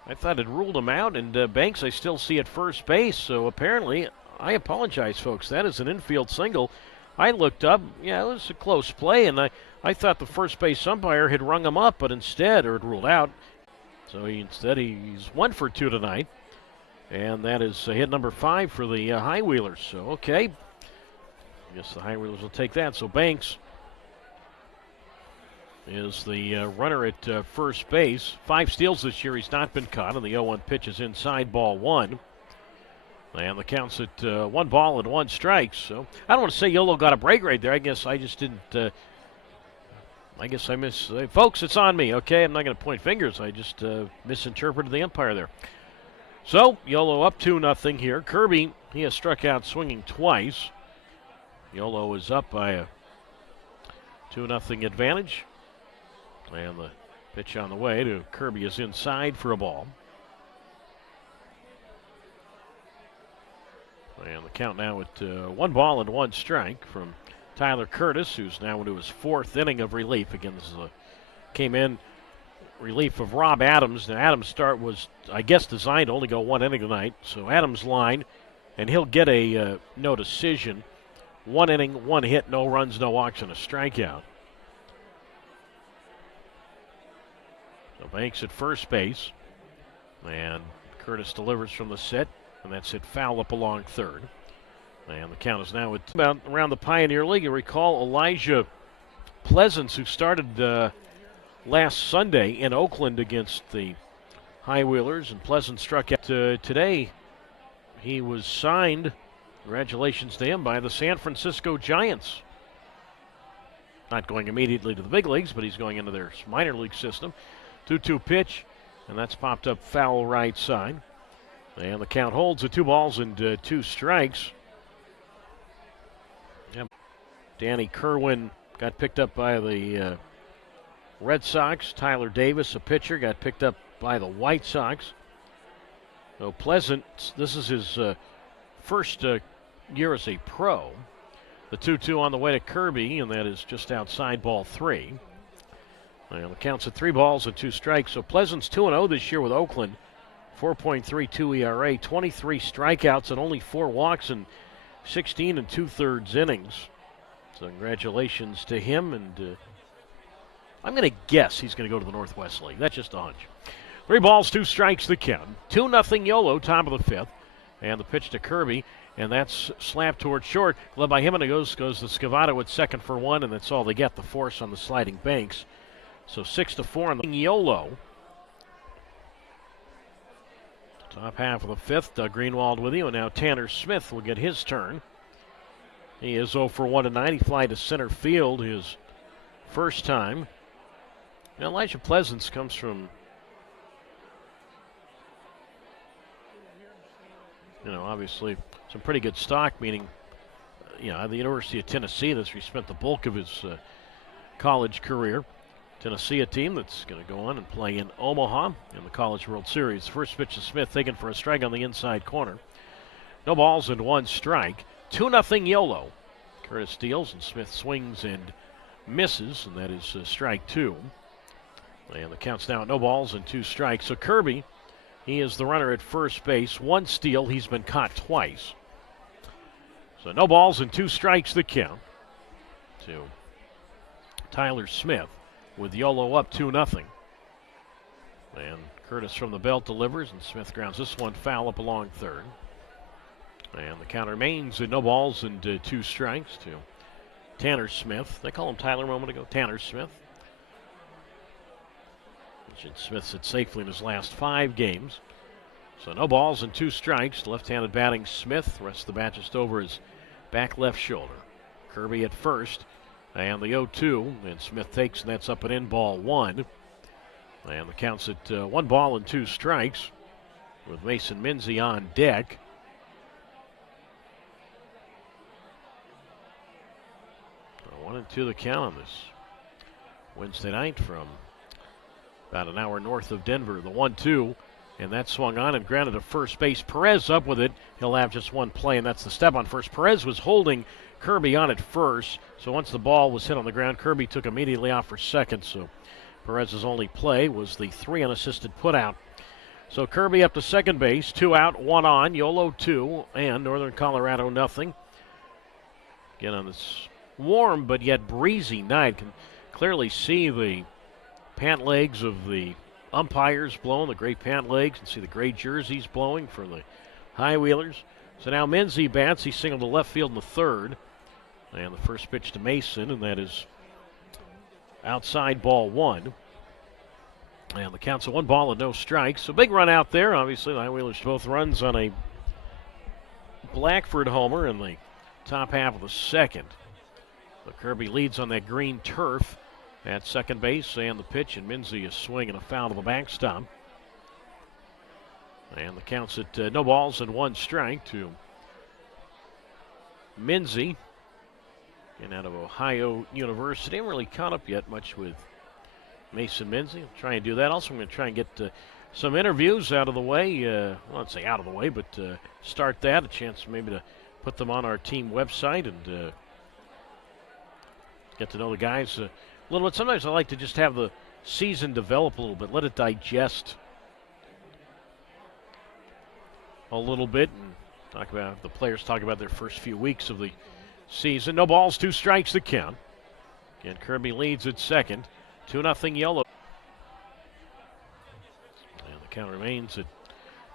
I thought had ruled him out, and Banks I still see at first base. So apparently, I apologize, folks. That is an infield single. I looked up. Yeah, it was a close play, and I thought the first base umpire had rung him up, but instead, or had ruled out. So he's 1 for 2 tonight. And that is hit number 5 for the High Wheelers. So, okay. I guess the High Wheelers will take that. So Banks is the runner at first base. 5 steals this year. He's not been caught, and the 0-1 pitch is inside, ball 1. And the count's at 1 ball and 1 strike. So I don't want to say Yolo got a break right there. I guess I just didn't. I guess I folks, it's on me, okay? I'm not going to point fingers. I just misinterpreted the umpire there. So Yolo up 2-0 here. Kirby, he has struck out swinging twice. Yolo is up by a 2-0 advantage. And the pitch on the way to Kirby is inside for a ball. And the count now at 1 ball and 1 strike from Tyler Curtis, who's now into his 4th inning of relief. Again, this is came in relief of Rob Adams. Now, Adams' start was, I guess, designed to only go 1 inning tonight. So Adams' line, and he'll get a no decision. 1 inning, 1 hit, no runs, no walks, and a strikeout. So Banks at first base, and Curtis delivers from the set, and that's hit foul up along third. And the count is now at about around the Pioneer League. You recall Elijah Pleasance, who started last Sunday in Oakland against the High Wheelers, and Pleasance struck out today. He was signed, congratulations to him, by the San Francisco Giants. Not going immediately to the big leagues, but he's going into their minor league system. 2-2 pitch, and that's popped up foul right side. And the count holds at 2 balls and 2 strikes. Yep. Danny Kerwin got picked up by the Red Sox. Tyler Davis, a pitcher, got picked up by the White Sox. So Pleasant, this is his first year as a pro. The 2-2 on the way to Kirby, and that is just outside ball 3. And the count's at 3 balls and 2 strikes. So Pleasant's 2-0 this year with Oakland. 4.32 ERA, 23 strikeouts, and only 4 walks in 16 2/3 innings. So congratulations to him, and I'm going to guess he's going to go to the Northwest League. That's just a hunch. 3 balls, 2 strikes, the count. 2-0 Yolo, top of the 5th. And the pitch to Kirby, and that's slapped towards short. Led by him, and it goes to Scavato at second for 1, and that's all they get, the force on the sliding Banks. So 6-4 on the Yolo. Top half of the fifth, Doug Greenwald with you, and now Tanner Smith will get his turn. He is 0 for 1 tonight. He fly to center field his first time. Now Elijah Pleasance comes from, obviously some pretty good stock, meaning, at the University of Tennessee, that's where he spent the bulk of his college career. Tennessee, a team that's going to go on and play in Omaha in the College World Series. First pitch to Smith, taken for a strike on the inside corner. No balls and 1 strike. 2-0 Yolo. Curtis deals and Smith swings and misses, and that is strike 2. And the count's now at no balls and 2 strikes. So Kirby, he is the runner at first base. 1 steal. He's been caught twice. So no balls and 2 strikes the count to Tyler Smith, with Yolo up 2-0. And Curtis from the belt delivers, and Smith grounds this one foul up along third. And the count remains at no balls and 2 strikes to Tanner Smith. They call him Tyler a moment ago. Tanner Smith. Smith's hit safely in his last 5 games. So no balls and 2 strikes. Left-handed batting Smith. The rest of the bat just over his back left shoulder. Kirby at first. And the 0-2, and Smith takes, and that's up and in, ball 1. And the count's at 1 ball and 2 strikes with Mason Minzy on deck. 1-2 the count on this Wednesday night from about an hour north of Denver. The 1-2, and that swung on and grounded to first base. Perez up with it. He'll have just 1 play, and that's the step on first. Perez was holding Kirby on at first, so once the ball was hit on the ground, Kirby took immediately off for second, so Perez's only play was the 3 unassisted putout. So Kirby up to second base, 2 out, 1 on, Yolo 2, and Northern Colorado nothing. Again, on this warm but yet breezy night, can clearly see the pant legs of the umpires blowing, the gray pant legs, and see the gray jerseys blowing for the High Wheelers. So now Minzy bats. He singled to left field in the third. And the first pitch to Mason, and that is outside, ball 1. And the count's a 1 ball and no strikes. So big run out there. Obviously, the High Wheelers both runs on a Blackford homer in the top half of the second. So Kirby leads on that green turf at second base, and the pitch, and Minzy is swinging a foul to the backstop. And the count's at no balls and 1 strike to Minzy. And out of Ohio University. I haven't really caught up yet much with Mason Minzy. I'll try and do that. Also, I'm going to try and get some interviews out of the way. Well, I'd say out of the way, but start that. A chance maybe to put them on our team website and get to know the guys a little bit. Sometimes I like to just have the season develop a little bit, let it digest a little bit, and the players talk about their first few weeks of the season. No balls, 2 strikes the count. Again, Kirby leads at second. 2-0 Yolo. And the count remains at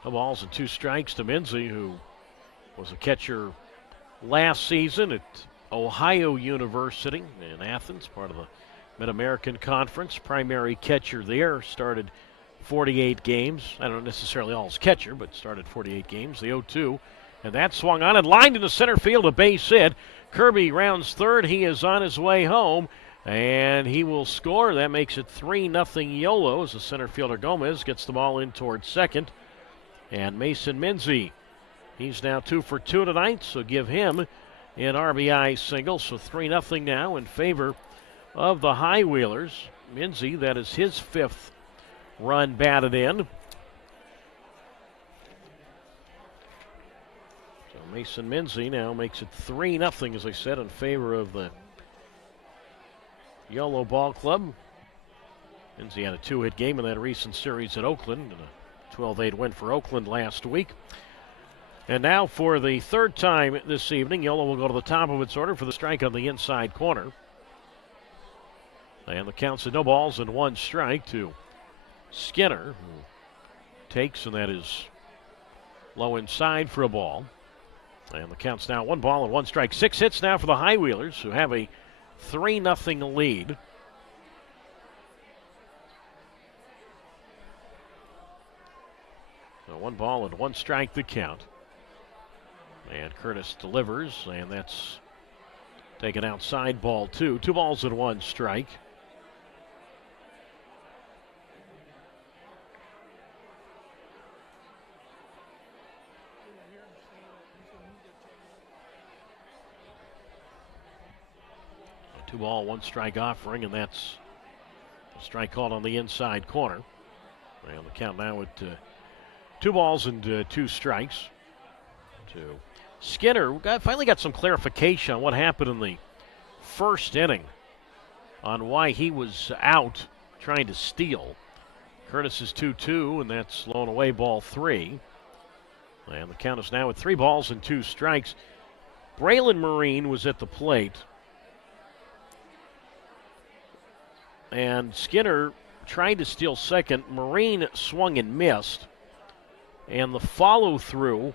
no balls and 2 strikes to Minzy, who was a catcher last season at Ohio University in Athens, part of the Mid-American Conference. Primary catcher there, started 48 games. I don't necessarily all as catcher, but started 48 games. The 0-2. And that swung on and lined into center field, a base hit. Kirby rounds third. He is on his way home, and he will score. That makes it 3-0 Yolo as the center fielder Gomez gets the ball in towards second. And Mason Minzy, he's now 2 for 2 tonight, so give him an RBI single. So 3-0 now in favor of the High Wheelers. Minzy, that is his 5th run batted in. Mason Minzy now makes it 3-0, as I said, in favor of the Yolo Ball Club. Minzy had a 2-hit game in that recent series at Oakland, and a 12-8 win for Oakland last week. And now for the 3rd time this evening, Yolo will go to the top of its order for the strike on the inside corner. And the count's at no balls and 1 strike to Skinner, who takes, and that is low inside for a ball. And the count's now 1 ball and 1 strike. 6 hits now for the High Wheelers, who have a 3-0 lead. So 1 ball and 1 strike the count. And Curtis delivers, and that's taken outside, ball 2. 2 balls and 1 strike. A 2 ball, 1 strike offering, and that's a strike called on the inside corner. And the count now at 2 balls and 2 strikes to Skinner. Finally got some clarification on what happened in the first inning on why he was out trying to steal. Curtis is 2-2, and that's blown away, ball 3. And the count is now at 3 balls and 2 strikes. Braylon Marine was at the plate. And Skinner tried to steal second. Marine swung and missed. And the follow-through,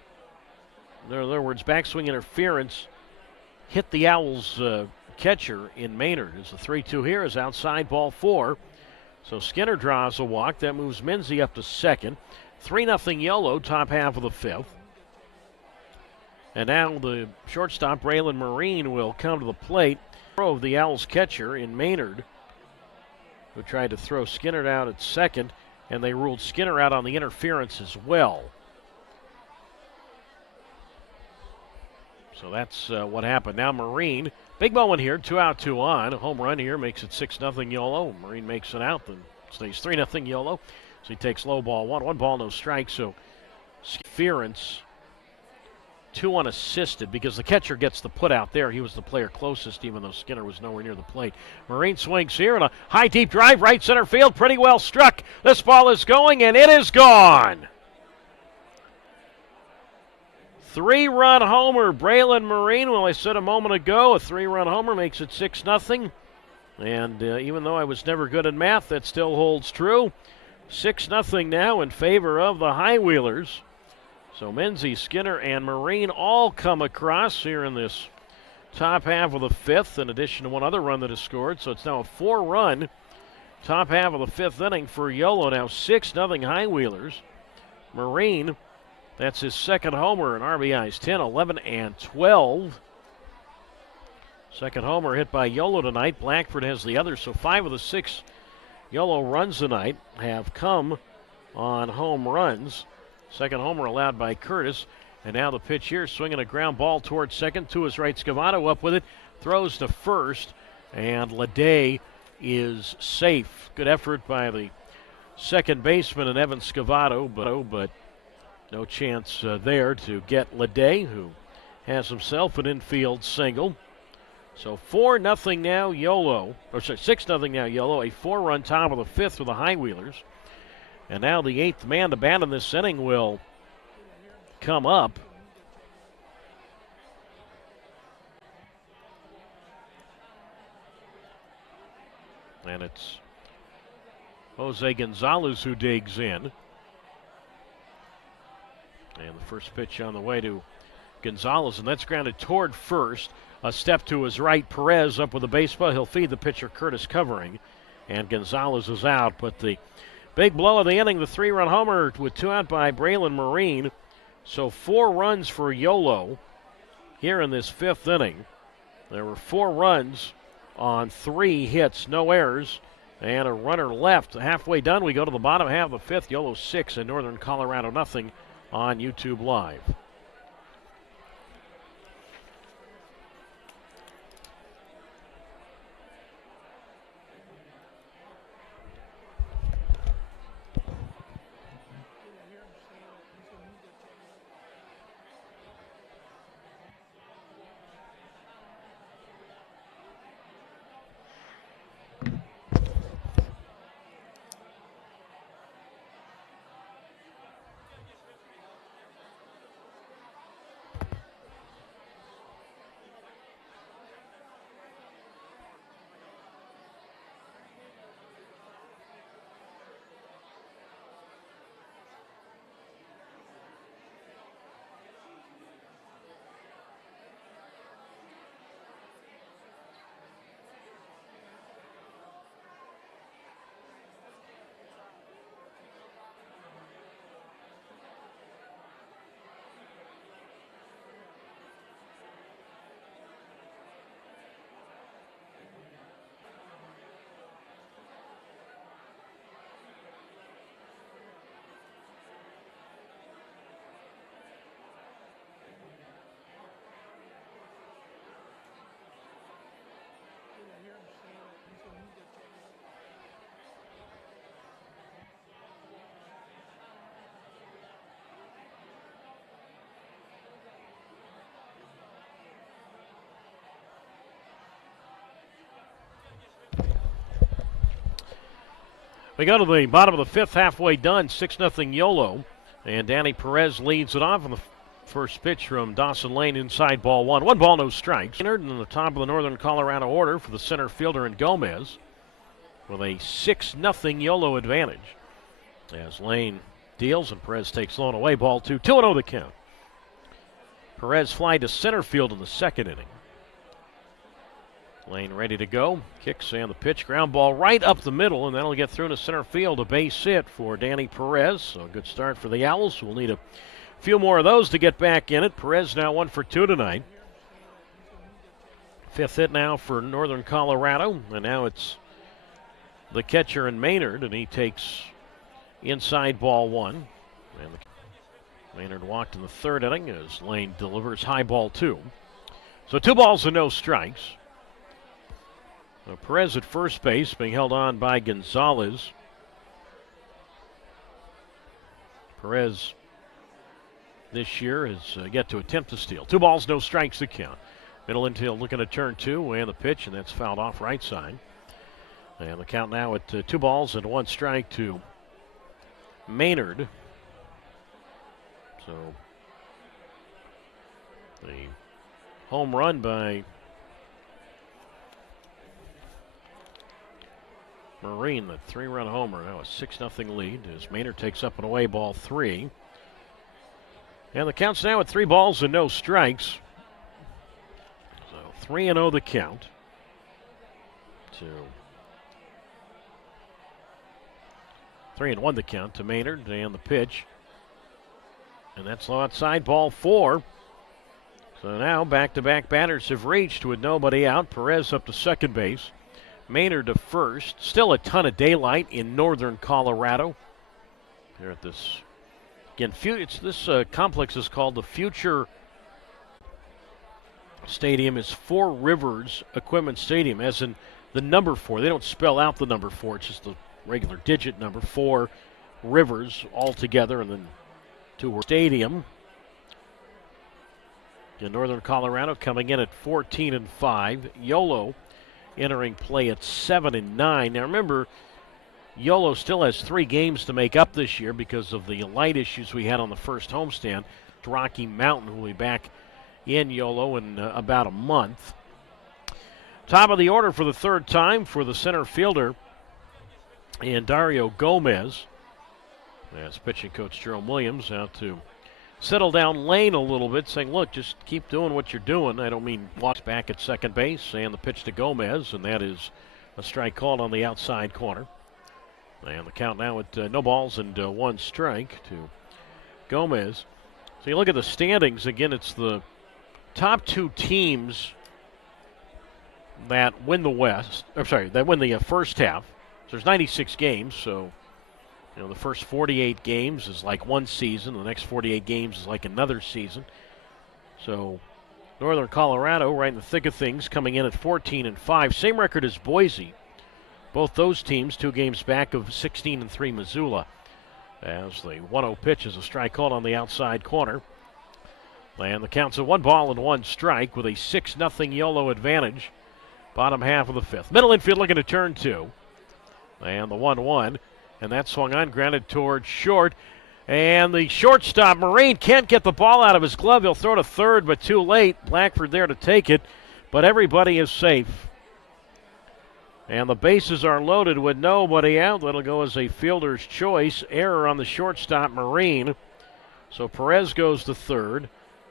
in other words, backswing interference, hit the Owls catcher in Maynard. As the 3-2 here is outside, ball 4. So Skinner draws a walk. That moves Minzy up to second. 3-0 Yolo, top half of the 5th. And now the shortstop, Braylon Marine, will come to the plate. Throw of the Owls catcher in Maynard, who tried to throw Skinner out at second, and they ruled Skinner out on the interference as well. So that's what happened. Now Marine, big moment here, 2 out, 2 on. A home run here makes it 6-0 Yolo. Marine makes it out, then stays 3-0 Yolo. So he takes low ball 1. 1 ball, no strike. So interference, 2 unassisted, because the catcher gets the put out there. He was the player closest, even though Skinner was nowhere near the plate. Marine swings here, and a high deep drive, right center field, pretty well struck. This ball is going, and it is gone. 3-run homer, Braylon Marine. Well, I said a moment ago, a 3-run homer makes it 6-0. And even though I was never good at math, that still holds true. 6-0 now in favor of the High Wheelers. So Minzy, Skinner, and Marine all come across here in this top half of the 5th, in addition to one other run that is scored. So it's now a 4-run top half of the 5th inning for Yolo. Now 6-0 High Wheelers. Marine, that's his second homer, and RBIs 10, 11, and 12. Second homer hit by Yolo tonight. Blackford has the other, so 5 of the 6 Yolo runs tonight have come on home runs. Second homer allowed by Curtis. And now the pitch here, swinging a ground ball towards second. To his right, Scavato up with it. Throws to first. And Leday is safe. Good effort by the second baseman and Evan Scavato. But no chance there to get Leday, who has himself an infield single. So 4-0 now Yolo. Or sorry, 6-0 now Yolo. A 4-run top of the 5th for the High Wheelers. And now the 8th man to bat in this inning will come up. And it's Jose Gonzalez who digs in. And the first pitch on the way to Gonzalez, and that's grounded toward first. A step to his right, Perez up with a baseball. He'll feed the pitcher, Curtis covering. And Gonzalez is out, but the big blow of the inning, the 3-run homer with 2 out by Braylon Marine. So 4 runs for Yolo here in this 5th inning. There were 4 runs on 3 hits, no errors, and a runner left. Halfway done, we go to the bottom half of the 5th. Yolo 6 and Northern Colorado nothing on YouTube Live. We go to the bottom of the fifth, halfway done, 6-0 Yolo. And Danny Perez leads it off on the first pitch from Dawson Lane, inside ball one. 1 ball, no strikes. In the top of the Northern Colorado order for the center fielder and Gomez with a 6-0 Yolo advantage. As Lane deals and Perez takes low and away, ball 2. 2-0 the count. Perez fly to center field in the second inning. Lane ready to go. Kicks and the pitch. Ground ball right up the middle, and that'll get through to center field. A base hit for Danny Perez. So a good start for the Owls. We'll need a few more of those to get back in it. Perez now 1 for 2 tonight. 5th hit now for Northern Colorado, and now it's the catcher and Maynard, and he takes inside ball 1. And Maynard walked in the third inning as Lane delivers high ball 2. So 2 balls and no strikes. Perez at first base, being held on by Gonzalez. Perez this year has yet to attempt to steal. 2 balls, no strikes to count. Middle infield looking at turn 2 and the pitch, and that's fouled off right side. And the count now at 2 balls and 1 strike to Maynard. So the home run by Marine, the 3-run homer, now a 6-0 lead as Maynard takes up and away ball 3. And the count's now at 3 balls and no strikes. So 3-0 the count. 3-1 the count to Maynard and the pitch. And that's low outside, ball 4. So now back-to-back batters have reached with nobody out. Perez up to second base. Maynard to first. Still a ton of daylight in Northern Colorado. Here at this, again, this complex is called the Future Stadium. Is 4 Rivers Equipment Stadium, as in the number 4. They don't spell out the number 4. It's just the regular digit number 4 Rivers all together, and then 2 Stadium. In Northern Colorado coming in at 14-5. Yolo entering play at 7-9. Now remember, Yolo still has 3 games to make up this year because of the light issues we had on the first homestand. Rocky Mountain will be back in Yolo in about a month. Top of the order for the third time for the center fielder and Dario Gomez. As pitching coach Jerome Williams out to settle down Lane a little bit, saying, look, just keep doing what you're doing. I don't mean walks back at second base, and the pitch to Gomez, and that is a strike called on the outside corner. And the count now at no balls and 1 strike to Gomez. So you look at the standings, again, it's the top 2 teams that win the that win the first half. So there's 96 games, so the first 48 games is like one season. The next 48 games is like another season. So Northern Colorado right in the thick of things, coming in at 14-5. Same record as Boise. Both those teams 2 games back of 16-3 Missoula. As the 1-0 pitch is a strike called on the outside corner. And the count's at 1 ball and 1 strike with a 6-0 Yolo advantage. Bottom half of the 5th. Middle infield looking to turn 2. And the 1-1. And that swung on, grounded towards short. And the shortstop, Marine, can't get the ball out of his glove. He'll throw to third, but too late. Blackford there to take it. But everybody is safe. And the bases are loaded with nobody out. That'll go as a fielder's choice. Error on the shortstop, Marine. So Perez goes to third.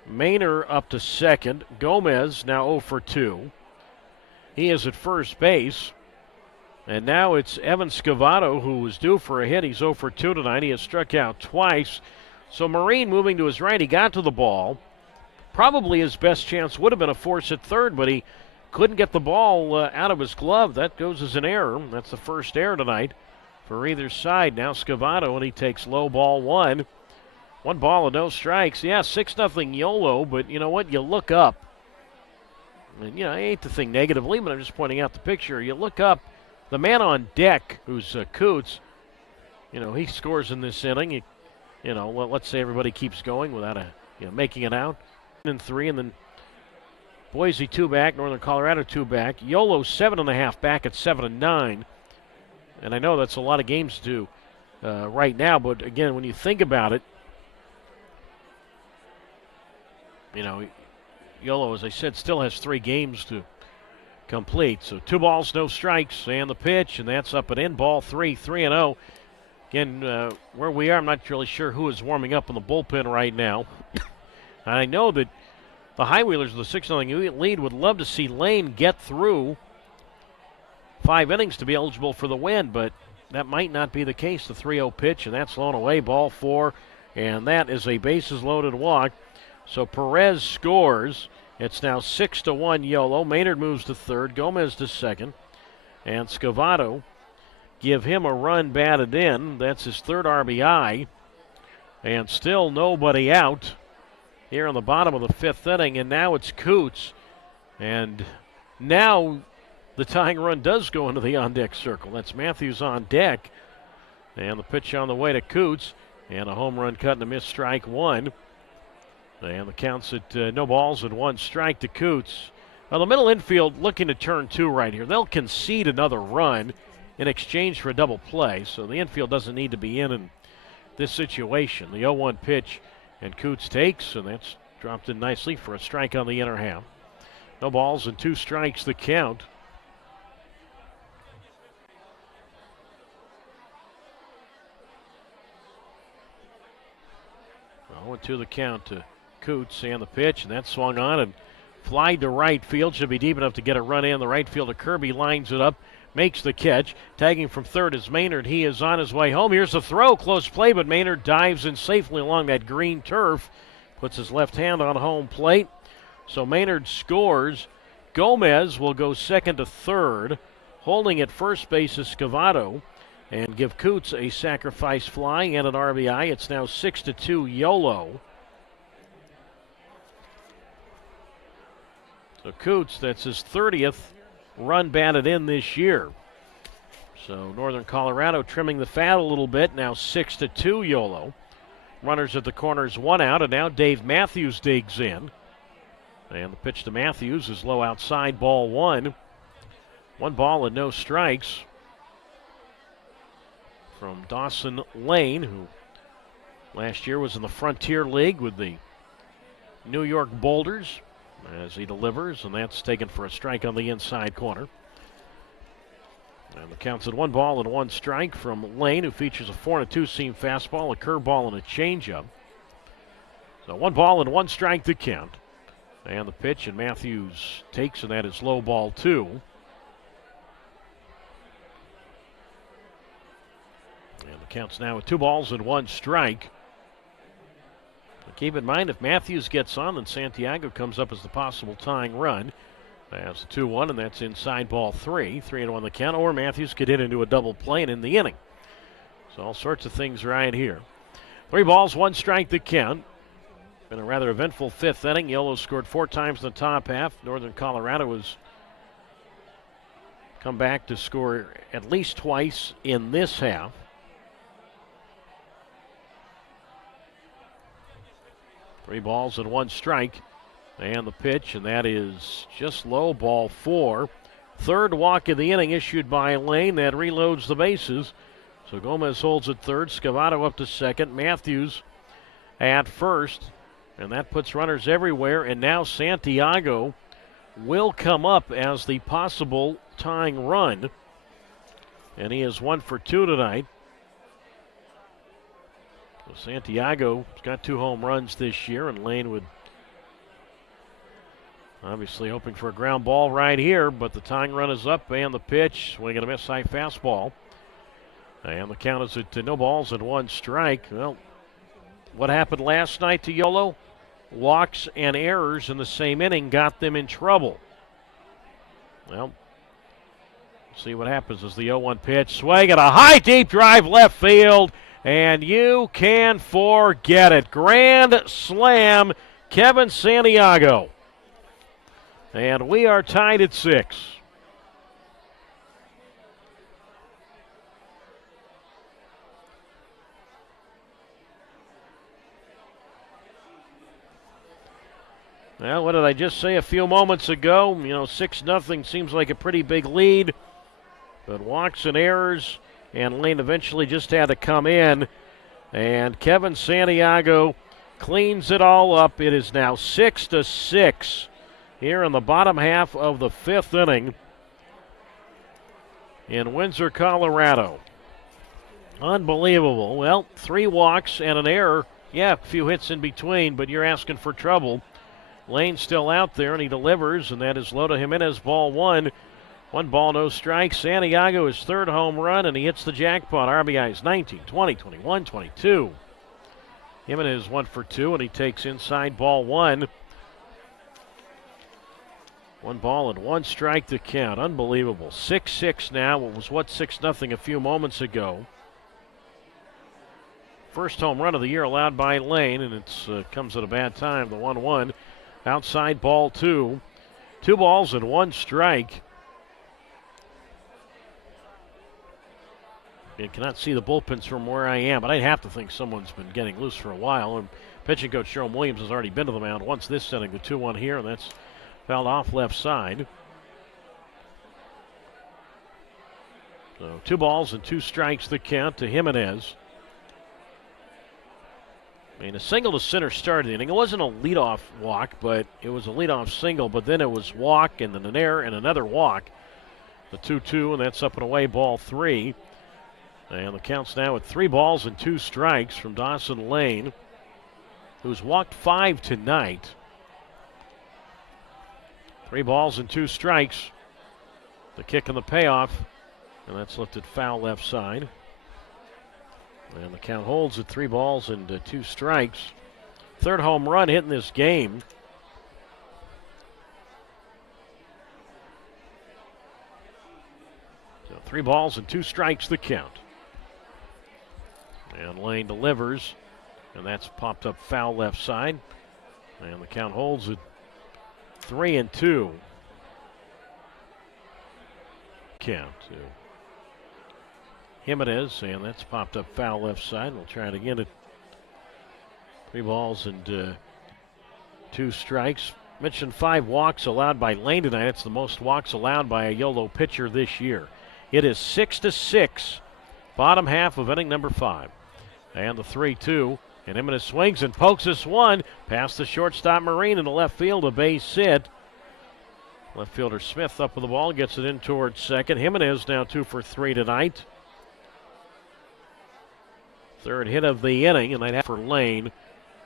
Maynard up to second. Gomez now 0 for 2. He is at first base. And now it's Evan Scavato, who was due for a hit. He's 0 for 2 tonight. He has struck out twice. So Marine moving to his right. He got to the ball. Probably his best chance would have been a force at third, but he couldn't get the ball out of his glove. That goes as an error. That's the first error tonight for either side. Now Scavato, and he takes low ball 1. 1 ball and no strikes. Yeah, 6-0 Yolo, but you know what? You look up. And, I hate to think negatively, but I'm just pointing out the picture. You look up. The man on deck, who's Coots, he scores in this inning. Let's say everybody keeps going without making it out. And 3, and then Boise 2 back, Northern Colorado 2 back. Yolo 7.5 back at 7-9. And I know that's a lot of games to right now, but again, when you think about it, you know, Yolo, as I said, still has 3 games to complete. So 2 balls, no strikes, and the pitch, and that's up and in. Ball 3, 3-0. Again, where we are, I'm not really sure who is warming up in the bullpen right now. And I know that the High Wheelers with a 6-0 lead would love to see Lane get through 5 innings to be eligible for the win, but that might not be the case. The 3-0 pitch, and that's blown away. Ball 4, and that is a bases-loaded walk. So Perez scores. It's now 6-1 Yolo. Maynard moves to third, Gomez to second, and Scavato give him a run batted in. That's his 3rd RBI, and still nobody out here on the bottom of the 5th inning, and now it's Coots, and now the tying run does go into the on-deck circle. That's Matthews on deck, and the pitch on the way to Coots, and a home run cut and a missed strike 1. And the count's at no balls and 1 strike to Coots. Now the middle infield looking to turn 2 right here. They'll concede another run in exchange for a double play, so the infield doesn't need to be in this situation. The 0-1 pitch, and Coots takes, and that's dropped in nicely for a strike on the inner half. No balls and 2 strikes the count. 0-2 the count to Coots, and the pitch, and that swung on and flied to right field. Should be deep enough to get a run in. The right fielder Kirby lines it up, makes the catch. Tagging from third is Maynard. He is on his way home. Here's the throw. Close play, but Maynard dives in safely along that green turf. Puts his left hand on home plate. So Maynard scores. Gomez will go second to third. Holding at first base is Scavato, and give Coots a sacrifice fly and an RBI. It's now 6-2 Yolo. So Coots, that's his 30th run batted in this year. So Northern Colorado trimming the fat a little bit, now 6-2 Yolo. Runners at the corners, 1 out, and now Dave Matthews digs in. And the pitch to Matthews is low outside, ball 1. 1 ball and no strikes from Dawson Lane, who last year was in the Frontier League with the New York Boulders, as he delivers, and that's taken for a strike on the inside corner. And the count's at 1 ball and 1 strike from Lane, who features a 4-2 seam fastball, a curveball, and a changeup. So 1 ball and 1 strike to count. And the pitch, and Matthews takes, and that is low, ball 2. And the count's now at 2 balls and 1 strike. Keep in mind, if Matthews gets on, then Santiago comes up as the possible tying run. That's a 2-1, and that's inside, ball 3. 3-1 the count, or Matthews could hit into a double play and in the inning. So all sorts of things right here. 3 balls, 1 strike the count. Been a rather eventful 5th inning. Yolo scored 4 times in the top half. Northern Colorado has come back to score at least twice in this half. Three balls and 1 strike. And the pitch, and that is just low, ball 4. 3rd walk of the inning issued by Lane. That reloads the bases. So Gomez holds at 3rd. Scavato up to 2nd. Matthews at 1st. And that puts runners everywhere. And now Santiago will come up as the possible tying run. And he is 1 for 2 tonight. So Santiago's got 2 home runs this year, and Lane would obviously hoping for a ground ball right here, but the tying run is up, and the pitch, swing and a miss, high fastball. And the count is at no balls and 1 strike. Well, what happened last night to Yolo? Walks and errors in the same inning got them in trouble. Well, see what happens as the 0-1 pitch. Swing at a high, deep drive left field, and you can forget it. Grand slam, Kevin Santiago. And we are tied at 6. Well, what did I just say a few moments ago? 6-0 seems like a pretty big lead. But walks and errors and Lane eventually just had to come in. And Kevin Santiago cleans it all up. It is now 6-6 here in the bottom half of the 5th inning in Windsor, Colorado. Unbelievable. Well, 3 walks and an error. Yeah, a few hits in between, but you're asking for trouble. Lane's still out there, and he delivers, and that is Loda Jimenez, ball 1. 1 ball, no strikes. Santiago, his 3rd home run, and he hits the jackpot. RBIs 19, 20, 21, 22. Jimenez 1 for 2, and he takes inside ball 1. 1 ball and 1 strike to count. Unbelievable. 6-6 now. It was 6-0 a few moments ago. First home run of the year allowed by Lane, and it comes at a bad time. The 1-1. Outside ball 2. 2 balls and 1 strike. You cannot see the bullpens from where I am, but I'd have to think someone's been getting loose for a while. And pitching coach Jerome Williams has already been to the mound once this inning. The 2-1 here, and that's fouled off left side. So 2 balls and 2 strikes the count to Jimenez. I mean, a single to center started the inning. It wasn't a leadoff walk, but it was a leadoff single. But then it was walk and then an error and another walk. The 2-2, and that's up and away, ball 3. And the count's now at 3 balls and 2 strikes from Dawson Lane, who's walked 5 tonight. 3 balls and 2 strikes. The kick and the payoff, and that's lifted foul left side. And the count holds at 3 balls and 2 strikes. 3rd home run hit in this game. So 3 balls and 2 strikes the count. And Lane delivers, and that's popped up foul left side. And the count holds at 3-2. Count to Jimenez, and that's popped up foul left side. We'll try it again at 3 balls and 2 strikes. Mentioned 5 walks allowed by Lane tonight. It's the most walks allowed by a Yolo pitcher this year. It is 6-6, bottom half of inning number 5. And the 3-2, and Jimenez swings and pokes this one past the shortstop Marine in the left field, a base hit. Left fielder Smith up with the ball, gets it in towards second. Jimenez now 2 for 3 tonight. 3rd hit of the inning, and that's for Lane,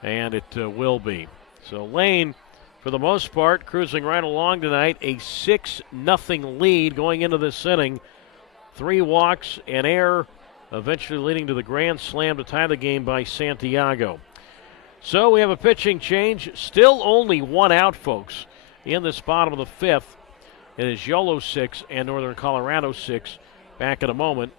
and it will be. So Lane, for the most part, cruising right along tonight. A 6-0 lead going into this inning. 3 walks, an error, eventually leading to the grand slam to tie the game by Santiago. So we have a pitching change. Still only 1 out, folks, in this bottom of the 5th. It is Yolo 6 and Northern Colorado 6. Back in a moment.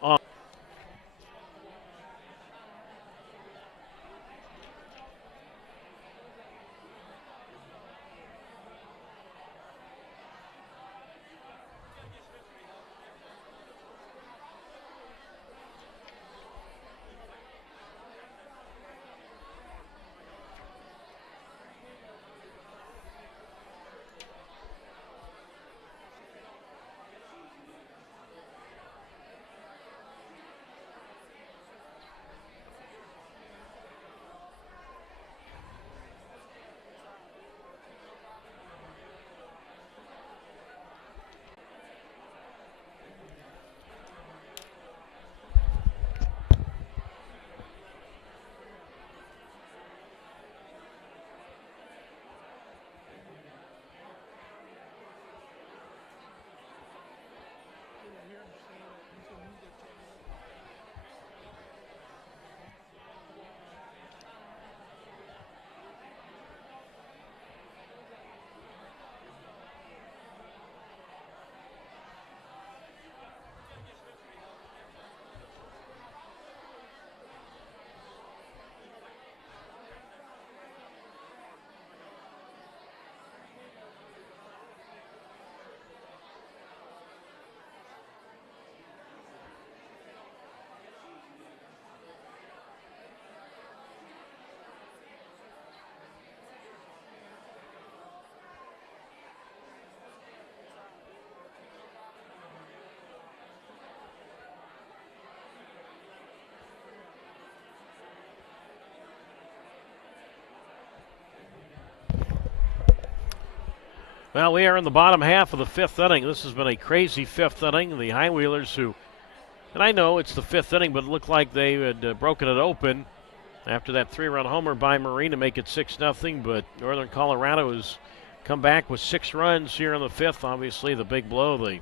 Well, we are in the bottom half of the fifth inning. This has been a crazy fifth inning. The High Wheelers, who, and I know it's the fifth inning, but it looked like they had broken it open after that 3-run homer by Marine to make it 6-0. But Northern Colorado has come back with 6 runs here in the fifth. Obviously, the big blow, the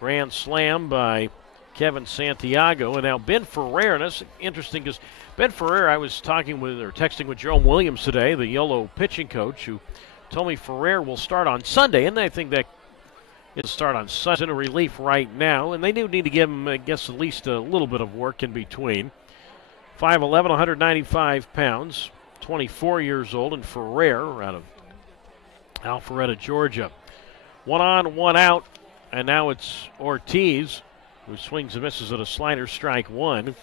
grand slam by Kevin Santiago. And now Ben Ferrer, and that's interesting because Ben Ferrer, I was talking with or texting with Jerome Williams today, the Yolo pitching coach, who told me Ferrer will start on Sunday, and I think that it'll start on Sunday in a relief right now, and they do need to give him, I guess, at least a little bit of work in between. 5'11", 195 pounds, 24 years old, and Ferrer out of Alpharetta, Georgia. 1 on, 1 out, and now it's Ortiz, who swings and misses at a slider, strike 1.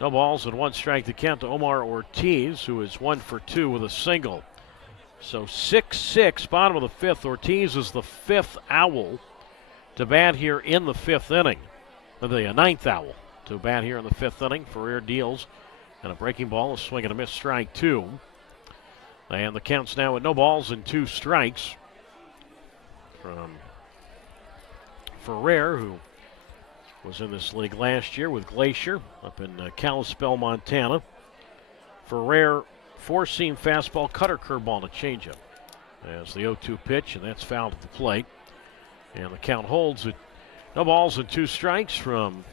No balls and 1 strike to count to Omar Ortiz, who is 1 for 2 with a single. So 6-6, bottom of the fifth. Ortiz is the 5th Owl to bat here in the 5th inning. The 9th Owl to bat here in the 5th inning. Ferrer deals, and a breaking ball, a swing and a miss, strike 2. And the count's now at no balls and 2 strikes from Ferrer, who was in this league last year with Glacier up in Kalispell, Montana. Ferrer, 4-seam fastball, cutter, curveball, and a changeup as the 0-2 pitch, and that's fouled at the plate. And the count holds at no balls and 2 strikes from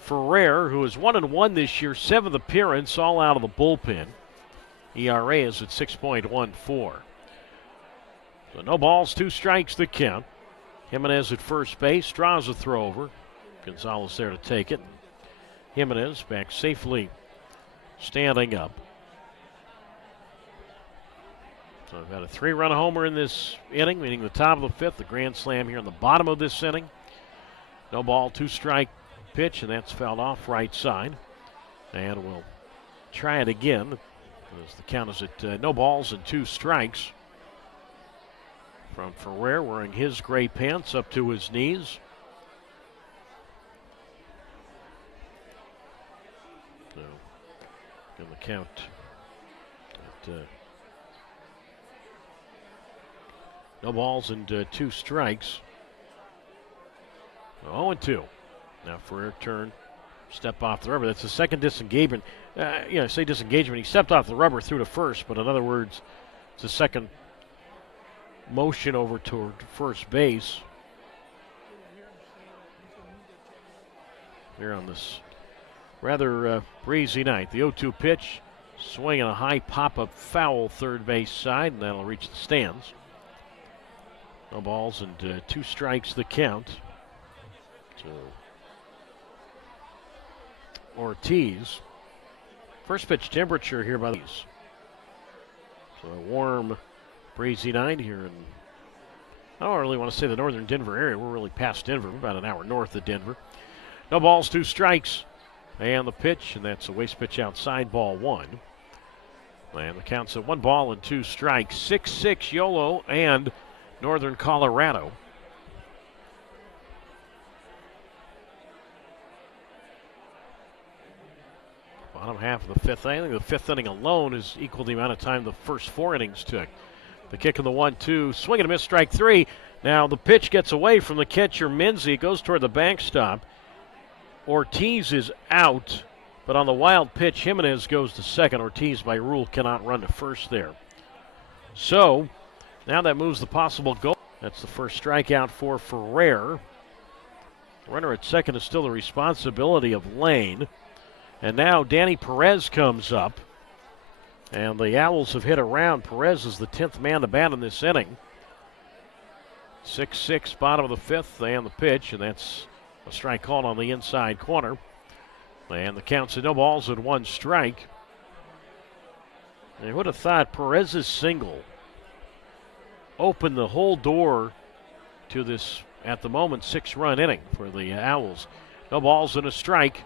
Ferrer, who is 1-1 this year, 7th appearance, all out of the bullpen. ERA is at 6.14. So no balls, 2 strikes the count. Jimenez at first base, draws a throw over. Gonzalez there to take it. Jimenez back safely standing up. So we've got a 3-run homer in this inning, meaning the top of the 5th, the grand slam here in the bottom of this inning. No ball, 2 strike pitch, and that's fouled off right side. And we'll try it again as the count is at no balls and 2 strikes from Ferrer, wearing his gray pants up to his knees. So, in the count at no balls and 2 strikes. 0-2. Now Ferrer turn, step off the rubber. That's the second disengagement. I say disengagement. He stepped off the rubber through to first, but in other words, it's the second motion over toward first base. Here on this rather breezy night. The 0-2 pitch, swinging a high pop-up foul third base side, and that'll reach the stands. No balls and 2 strikes the count. So Ortiz. First pitch temperature here by these. So a warm, breezy night here in, I don't really want to say the northern Denver area. We're really past Denver. We're about an hour north of Denver. No balls, 2 strikes. And the pitch, and that's a waste pitch outside, ball 1. And the count's at 1 ball and 2 strikes. 6-6 Yolo and Northern Colorado. Bottom half of the 5th inning. The 5th inning alone is equal to the amount of time the first 4 innings took. The kick of the 1-2, swing and a miss, strike 3. Now the pitch gets away from the catcher, Minzy. It goes toward the backstop. Ortiz is out, but on the wild pitch, Jimenez goes to second. Ortiz, by rule, cannot run to first there. So now that moves the possible goal. That's the first strikeout for Ferrer. Runner at second is still the responsibility of Lane. And now Danny Perez comes up. And the Owls have hit around. Perez is the 10th man to bat in this inning. 6-6, bottom of the 5th, and the pitch, and that's a strike called on the inside corner. And the count's at no balls and 1 strike. And you would have thought Perez's single opened the whole door to this, at the moment, 6-run inning for the Owls. No balls and a strike.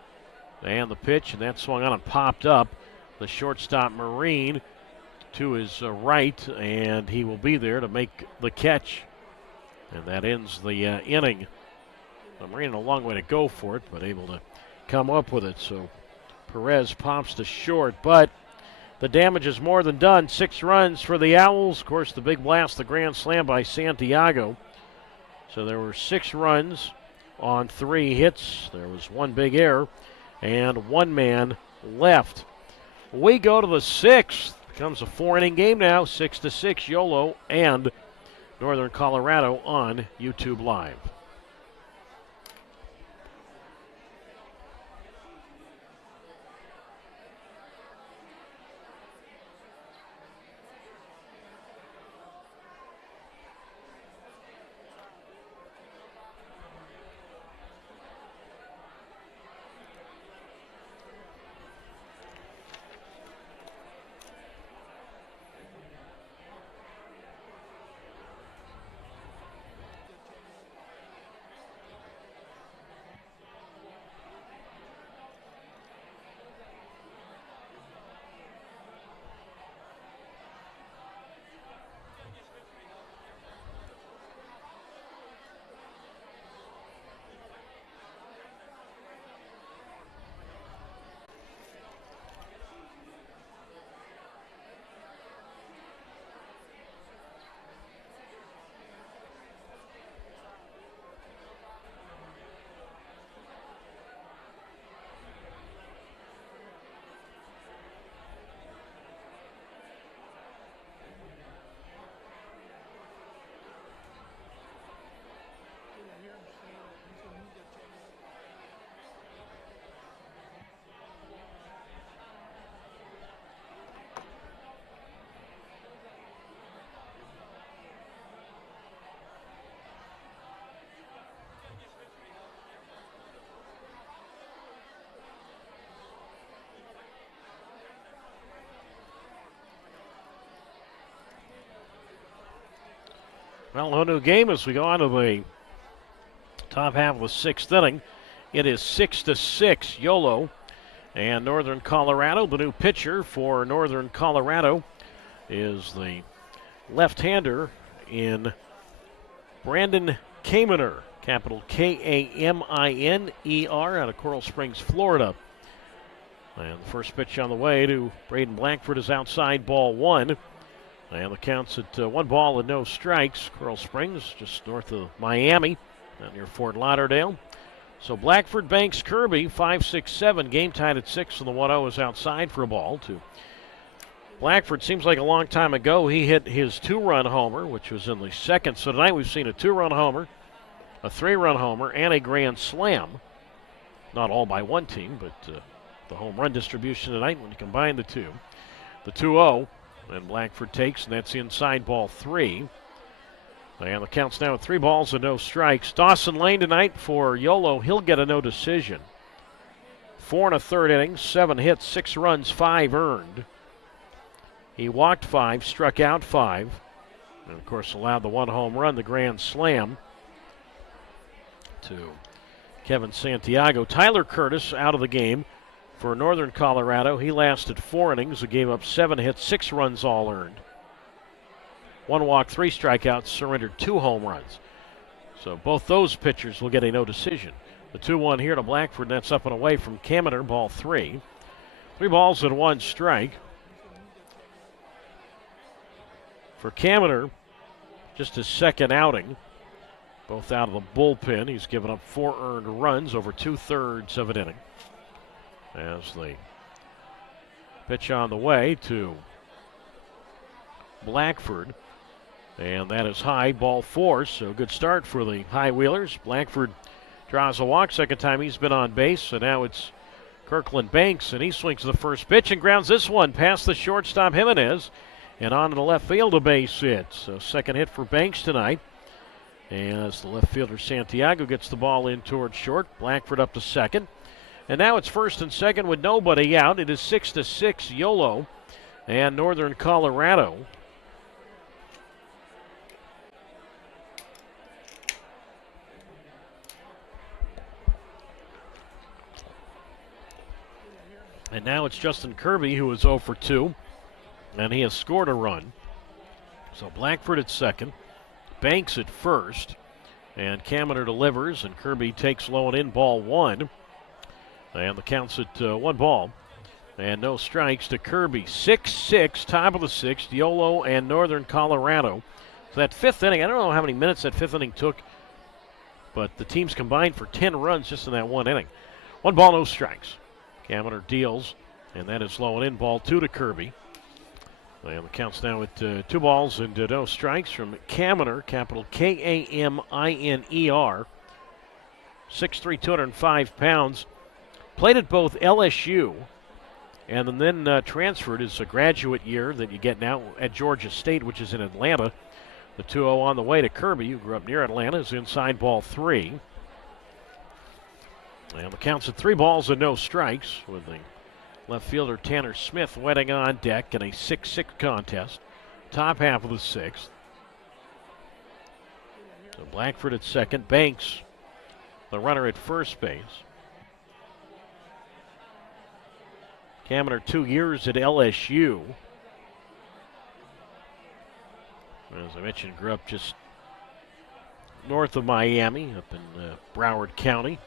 And the pitch, and that swung on and popped up. The shortstop, Marine, to his right, and he will be there to make the catch. And that ends the inning. Marine had a long way to go for it, but able to come up with it. So Perez pops to short, but the damage is more than done. 6 runs for the Owls. Of course, the big blast, the grand slam by Santiago. So there were 6 runs on 3 hits. There was 1 big error and 1 man left. We go to the 6th. Becomes a 4-inning game now. 6-6, Yolo and Northern Colorado on YouTube Live. Well, no new game as we go on to the top half of the 6th inning. It is 6-6, Yolo and Northern Colorado. The new pitcher for Northern Colorado is the left-hander in Brandon Kaminer, capital Kaminer, out of Coral Springs, Florida. And the first pitch on the way to Braden Blackford is outside, ball 1. And the count's at 1 ball and no strikes. Coral Springs, just north of Miami, out near Fort Lauderdale. So Blackford, Banks, Kirby, 5, 6, 7. Game tied at 6, and the 1-0 is outside for a ball. To Blackford, seems like a long time ago, he hit his 2-run homer, which was in the 2nd. So tonight we've seen a 2-run homer, a 3-run homer, and a grand slam. Not all by one team, but the home run distribution tonight when you combine the two. The 2-0. And Blackford takes, and that's inside, ball 3. And the count's now at 3 balls and no strikes. Dawson Lane tonight for Yolo. He'll get a no decision. 4 1/3 innings, 7 hits, 6 runs, 5 earned. He walked 5, struck out 5, and of course allowed the 1 home run, the grand slam to Kevin Santiago. Tyler Curtis out of the game for Northern Colorado. He lasted 4 innings, gave up 7 hits, 6 runs all earned. 1 walk, 3 strikeouts, surrendered 2 home runs. So both those pitchers will get a no decision. The 2-1 here to Blackford, that's up and away from Kaminer, ball 3. 3 balls and 1 strike. For Kaminer, just his 2nd outing, both out of the bullpen. He's given up 4 earned runs over 2/3 of an inning. As the pitch on the way to Blackford. And that is high, ball 4. So good start for the High Wheelers. Blackford draws a walk, 2nd time he's been on base. So now it's Kirkland Banks, and he swings the first pitch and grounds this one past the shortstop Jimenez and on to the left field, a base hit. So 2nd hit for Banks tonight. As the left fielder Santiago gets the ball in towards short, Blackford up to 2nd. And now it's 1st and 2nd with nobody out. It is 6-6, Yolo and Northern Colorado. And now it's Justin Kirby, who is 0 for 2, and he has scored a run. So Blackford at 2nd, Banks at 1st, and Kaminer delivers, and Kirby takes low and in, ball 1. And the count's at 1 ball And no strikes to Kirby. 6-6, top of the sixth, Yolo and Northern Colorado. So that fifth inning, I don't know how many minutes that fifth inning took, but the teams combined for 10 runs just in that one inning. 1 ball, no strikes. Kaminer deals, and that is low and in. Ball 2 to Kirby. And the count's now at 2 balls and no strikes from Kaminer, capital Kaminer. 6'3", 205 pounds. Played at both LSU and then transferred as a graduate year that you get now at Georgia State, which is in Atlanta. The 2-0 on the way to Kirby, who grew up near Atlanta, is inside ball 3. And the count's at 3 balls and no strikes with the left fielder Tanner Smith waiting on deck in a 6-6 contest. Top half of the sixth. So Blackford at second. Banks, the runner at first base. Kaminer 2 years at LSU. As I mentioned, grew up just north of Miami, up in Broward County.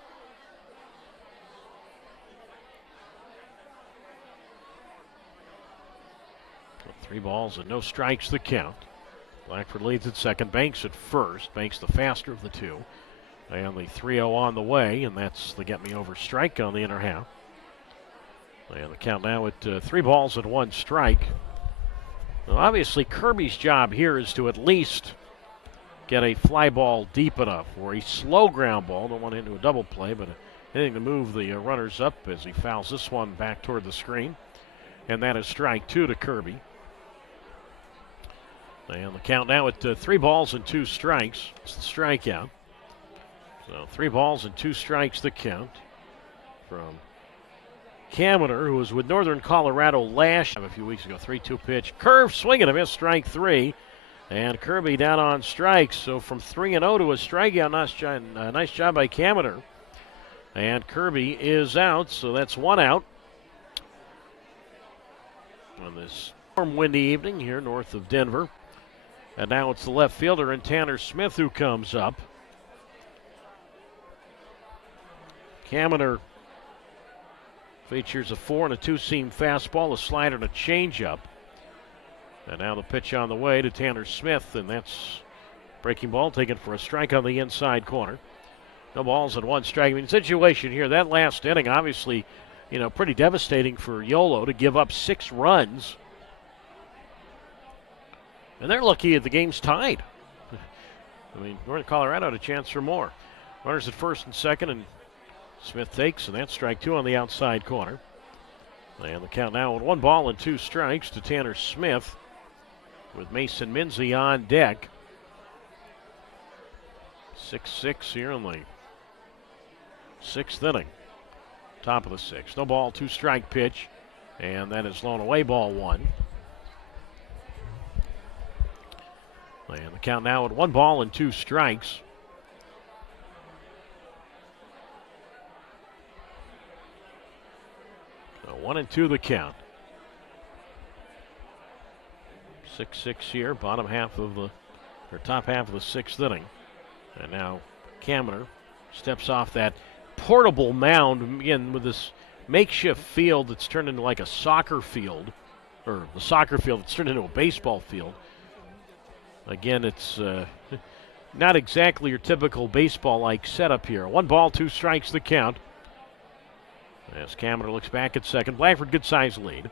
So 3 balls and no strikes the count. Blackford leads at second, Banks at first. Banks the faster of the two. And the 3-0 on the way, and that's the get-me-over strike on the inner half. And the count now at 3 balls and 1 strike. Now obviously, Kirby's job here is to at least get a fly ball deep enough or a slow ground ball. Don't want to into a double play, but anything to move the runners up as he fouls this one back toward the screen. And that is strike 2 to Kirby. And the count now at 3 balls and 2 strikes. It's the strikeout. So 3 balls and 2 strikes the count from Kaminer, who was with Northern Colorado last a few weeks ago. 3-2 pitch. Curve, swing and a miss, strike 3. And Kirby down on strikes. So from 3-0 to a strikeout. Nice job by Kaminer. And Kirby is out, so that's 1 out. On this warm, windy evening here north of Denver. And now it's the left fielder and Tanner Smith who comes up. Kaminer features a 4 and a 2-seam fastball, a slider, and a changeup. And now the pitch on the way to Tanner Smith, and that's breaking ball taken for a strike on the inside corner. No balls and 1 strike. I mean, situation here, that last inning, obviously, pretty devastating for Yolo to give up 6 runs. And they're lucky that the game's tied. I mean, Northern Colorado had a chance for more. Runners at first and second, and Smith takes, and that's strike 2 on the outside corner. And the count now at 1 ball and 2 strikes to Tanner Smith with Mason Minzy on deck. 6-6 here in the 6th inning. Top of the 6th. No ball, 2 strike pitch, and that is blown away, ball 1. And the count now at 1 ball and 2 strikes. So 1-2 the count. 6-6 here, top half of the 6th inning. And now Kaminer steps off that portable mound, again, with this makeshift field that's turned into like a soccer field, or the soccer field that's turned into a baseball field. Again, it's not exactly your typical baseball-like setup here. 1 ball, 2 strikes the count. As Kaminer looks back at second, Blackford good-sized lead.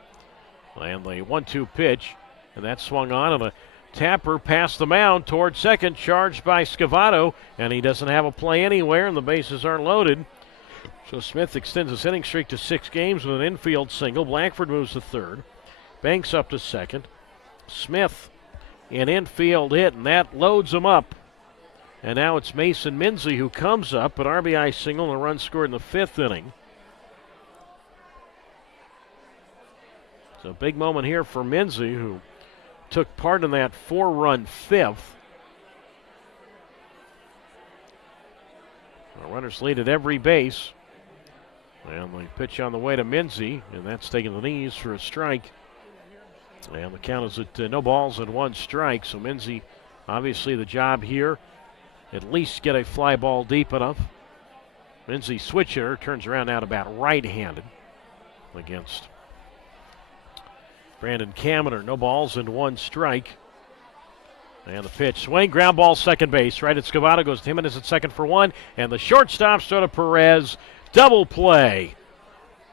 And the 1-2 pitch, and that swung on, and a tapper past the mound toward second, charged by Scavato, and he doesn't have a play anywhere, and the bases aren't loaded. So Smith extends his inning streak to 6 games with an infield single. Blackford moves to third. Banks up to second. Smith an infield hit, and that loads him up. And now it's Mason Minzy who comes up, an RBI single and a run scored in the 5th inning. So big moment here for Minzy, who took part in that 4-run 5th. The runners lead at every base. And the pitch on the way to Minzy, and that's taking the knees for a strike. And the count is at no balls and 1 strike. So Minzy, obviously the job here, at least get a fly ball deep enough. Minzy switch hitter, turns around out about right-handed against Brandon Kaminer, no balls and one strike. And the pitch, swing, ground ball, second base. Right at Scavato, goes Jimenez at second for one. And the shortstop, sort of Perez, double play.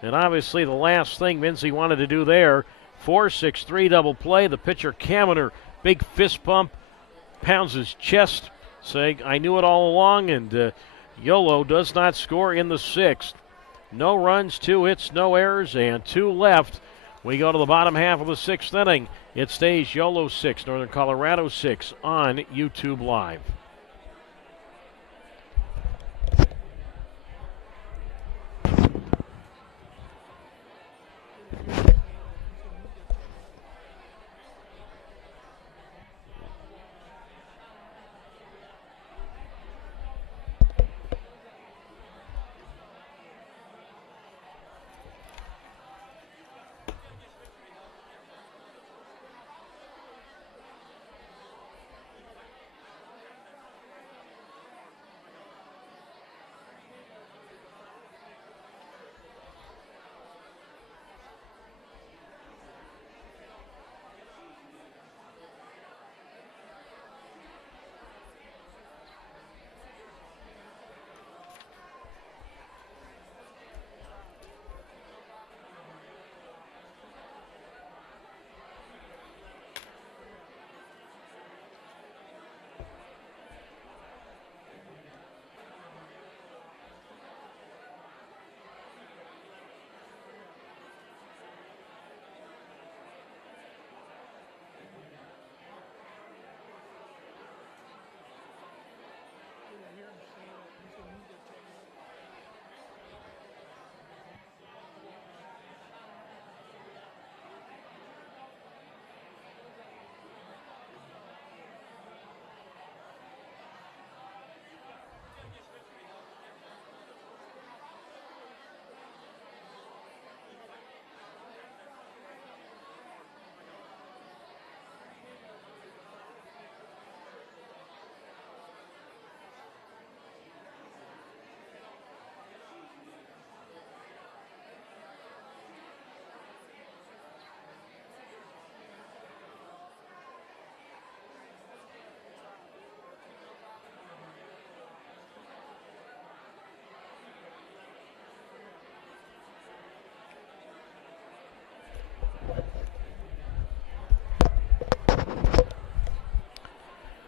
And obviously the last thing Mincy wanted to do there, 4-6-3 double play. The pitcher, Kaminer, big fist pump, pounds his chest, saying, I knew it all along, and Yolo does not score in the sixth. No runs, 2 hits, no errors, and 2 left. We go to the bottom half of the sixth inning. It stays Yolo 6, Northern Colorado 6 on YouTube Live.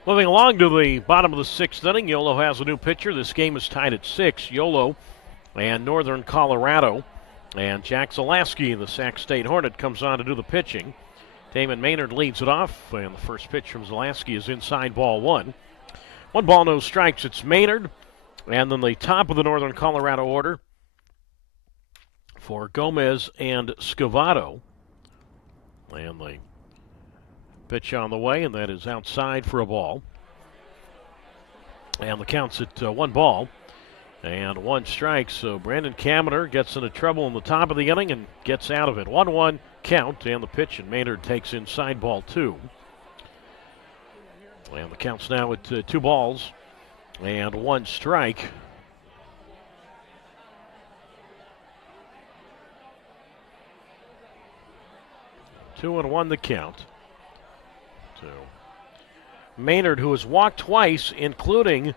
Moving along to the bottom of the sixth inning, Yolo has a new pitcher. This game is tied at 6. Yolo and Northern Colorado. And Jack Zalaski, the Sac State Hornet, comes on to do the pitching. Damon Maynard leads it off, and the first pitch from Zalaski is inside, ball 1. 1 ball, no strikes. It's Maynard. And then the top of the Northern Colorado order for Gomez and Scavato. And the pitch on the way, and that is outside for a ball. And the count's at 1 ball and 1 strike. So Brandon Kaminer gets into trouble in the top of the inning and gets out of it. 1-1 count, and the pitch, and Maynard takes inside, ball 2. And the count's now at 2 balls and 1 strike. Two and 1 the count. So Maynard, who has walked twice, including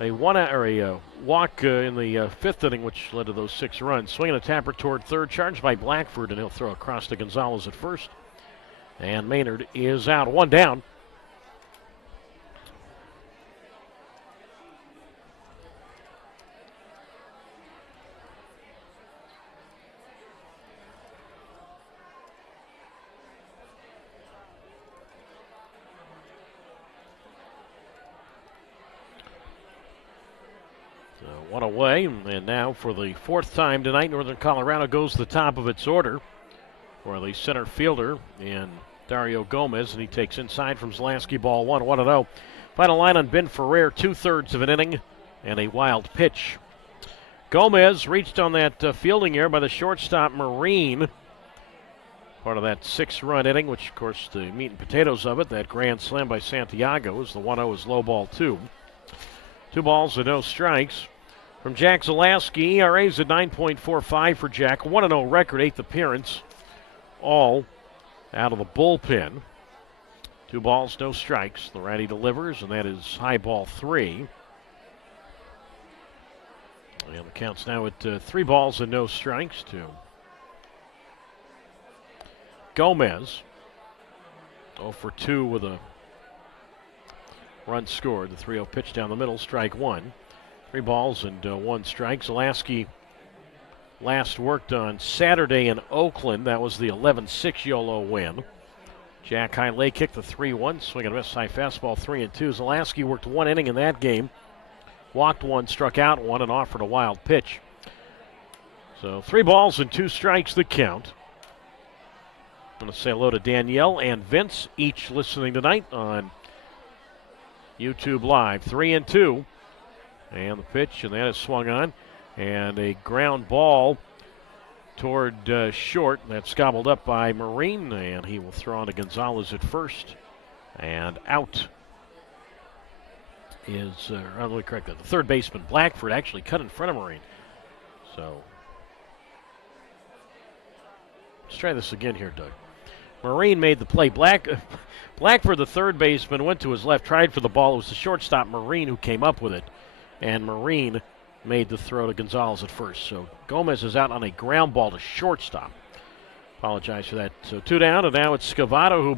a walk in the 5th inning, which led to those 6 runs. Swinging a tapper toward third, charged by Blackford, and he'll throw across to Gonzalez at first. And Maynard is out, 1 down. One away, and now for the 4th time tonight, Northern Colorado goes to the top of its order for the center fielder in Dario Gomez, and he takes inside from Zalaski, ball 1, 1-0. Final line on Ben Ferrer, 2/3 of an inning and a wild pitch. Gomez reached on that fielding error by the shortstop Marine, part of that 6-run inning, which of course the meat and potatoes of it, that grand slam by Santiago, is the 1-0 is low, ball 2. 2 balls and no strikes. From Jack Zalaski, ERA's at 9.45 for Jack. 1-0 record, 8th appearance. All out of the bullpen. 2 balls, no strikes. The righty delivers, and that is high ball 3. And the count's now at 3 balls and no strikes to Gomez. 0 for 2 with a run scored. The 3-0 pitch down the middle, strike 1. 3 balls and 1 strike. Zaleski last worked on Saturday in Oakland. That was the 11-6 Yolo win. Jack Highley kicked the 3-1, swing and miss high fastball 3-2. Zaleski worked 1 inning in that game. Walked 1, struck out 1, and offered a wild pitch. So 3 balls and 2 strikes the count. I'm going to say hello to Danielle and Vince, each listening tonight on YouTube Live. 3-2. And the pitch, and that is swung on. And a ground ball toward short. That's gobbled up by Marine, and he will throw on to Gonzalez at first. And out is, let me correct that, the third baseman, Blackford, actually cut in front of Marine. So, let's try this again here, Doug. Marine made the play. Blackford, the third baseman, went to his left, tried for the ball. It was the shortstop, Marine, who came up with it. And Marine made the throw to Gonzalez at first. So Gomez is out on a ground ball to shortstop. Apologize for that. So 2 down, and now it's Scavato who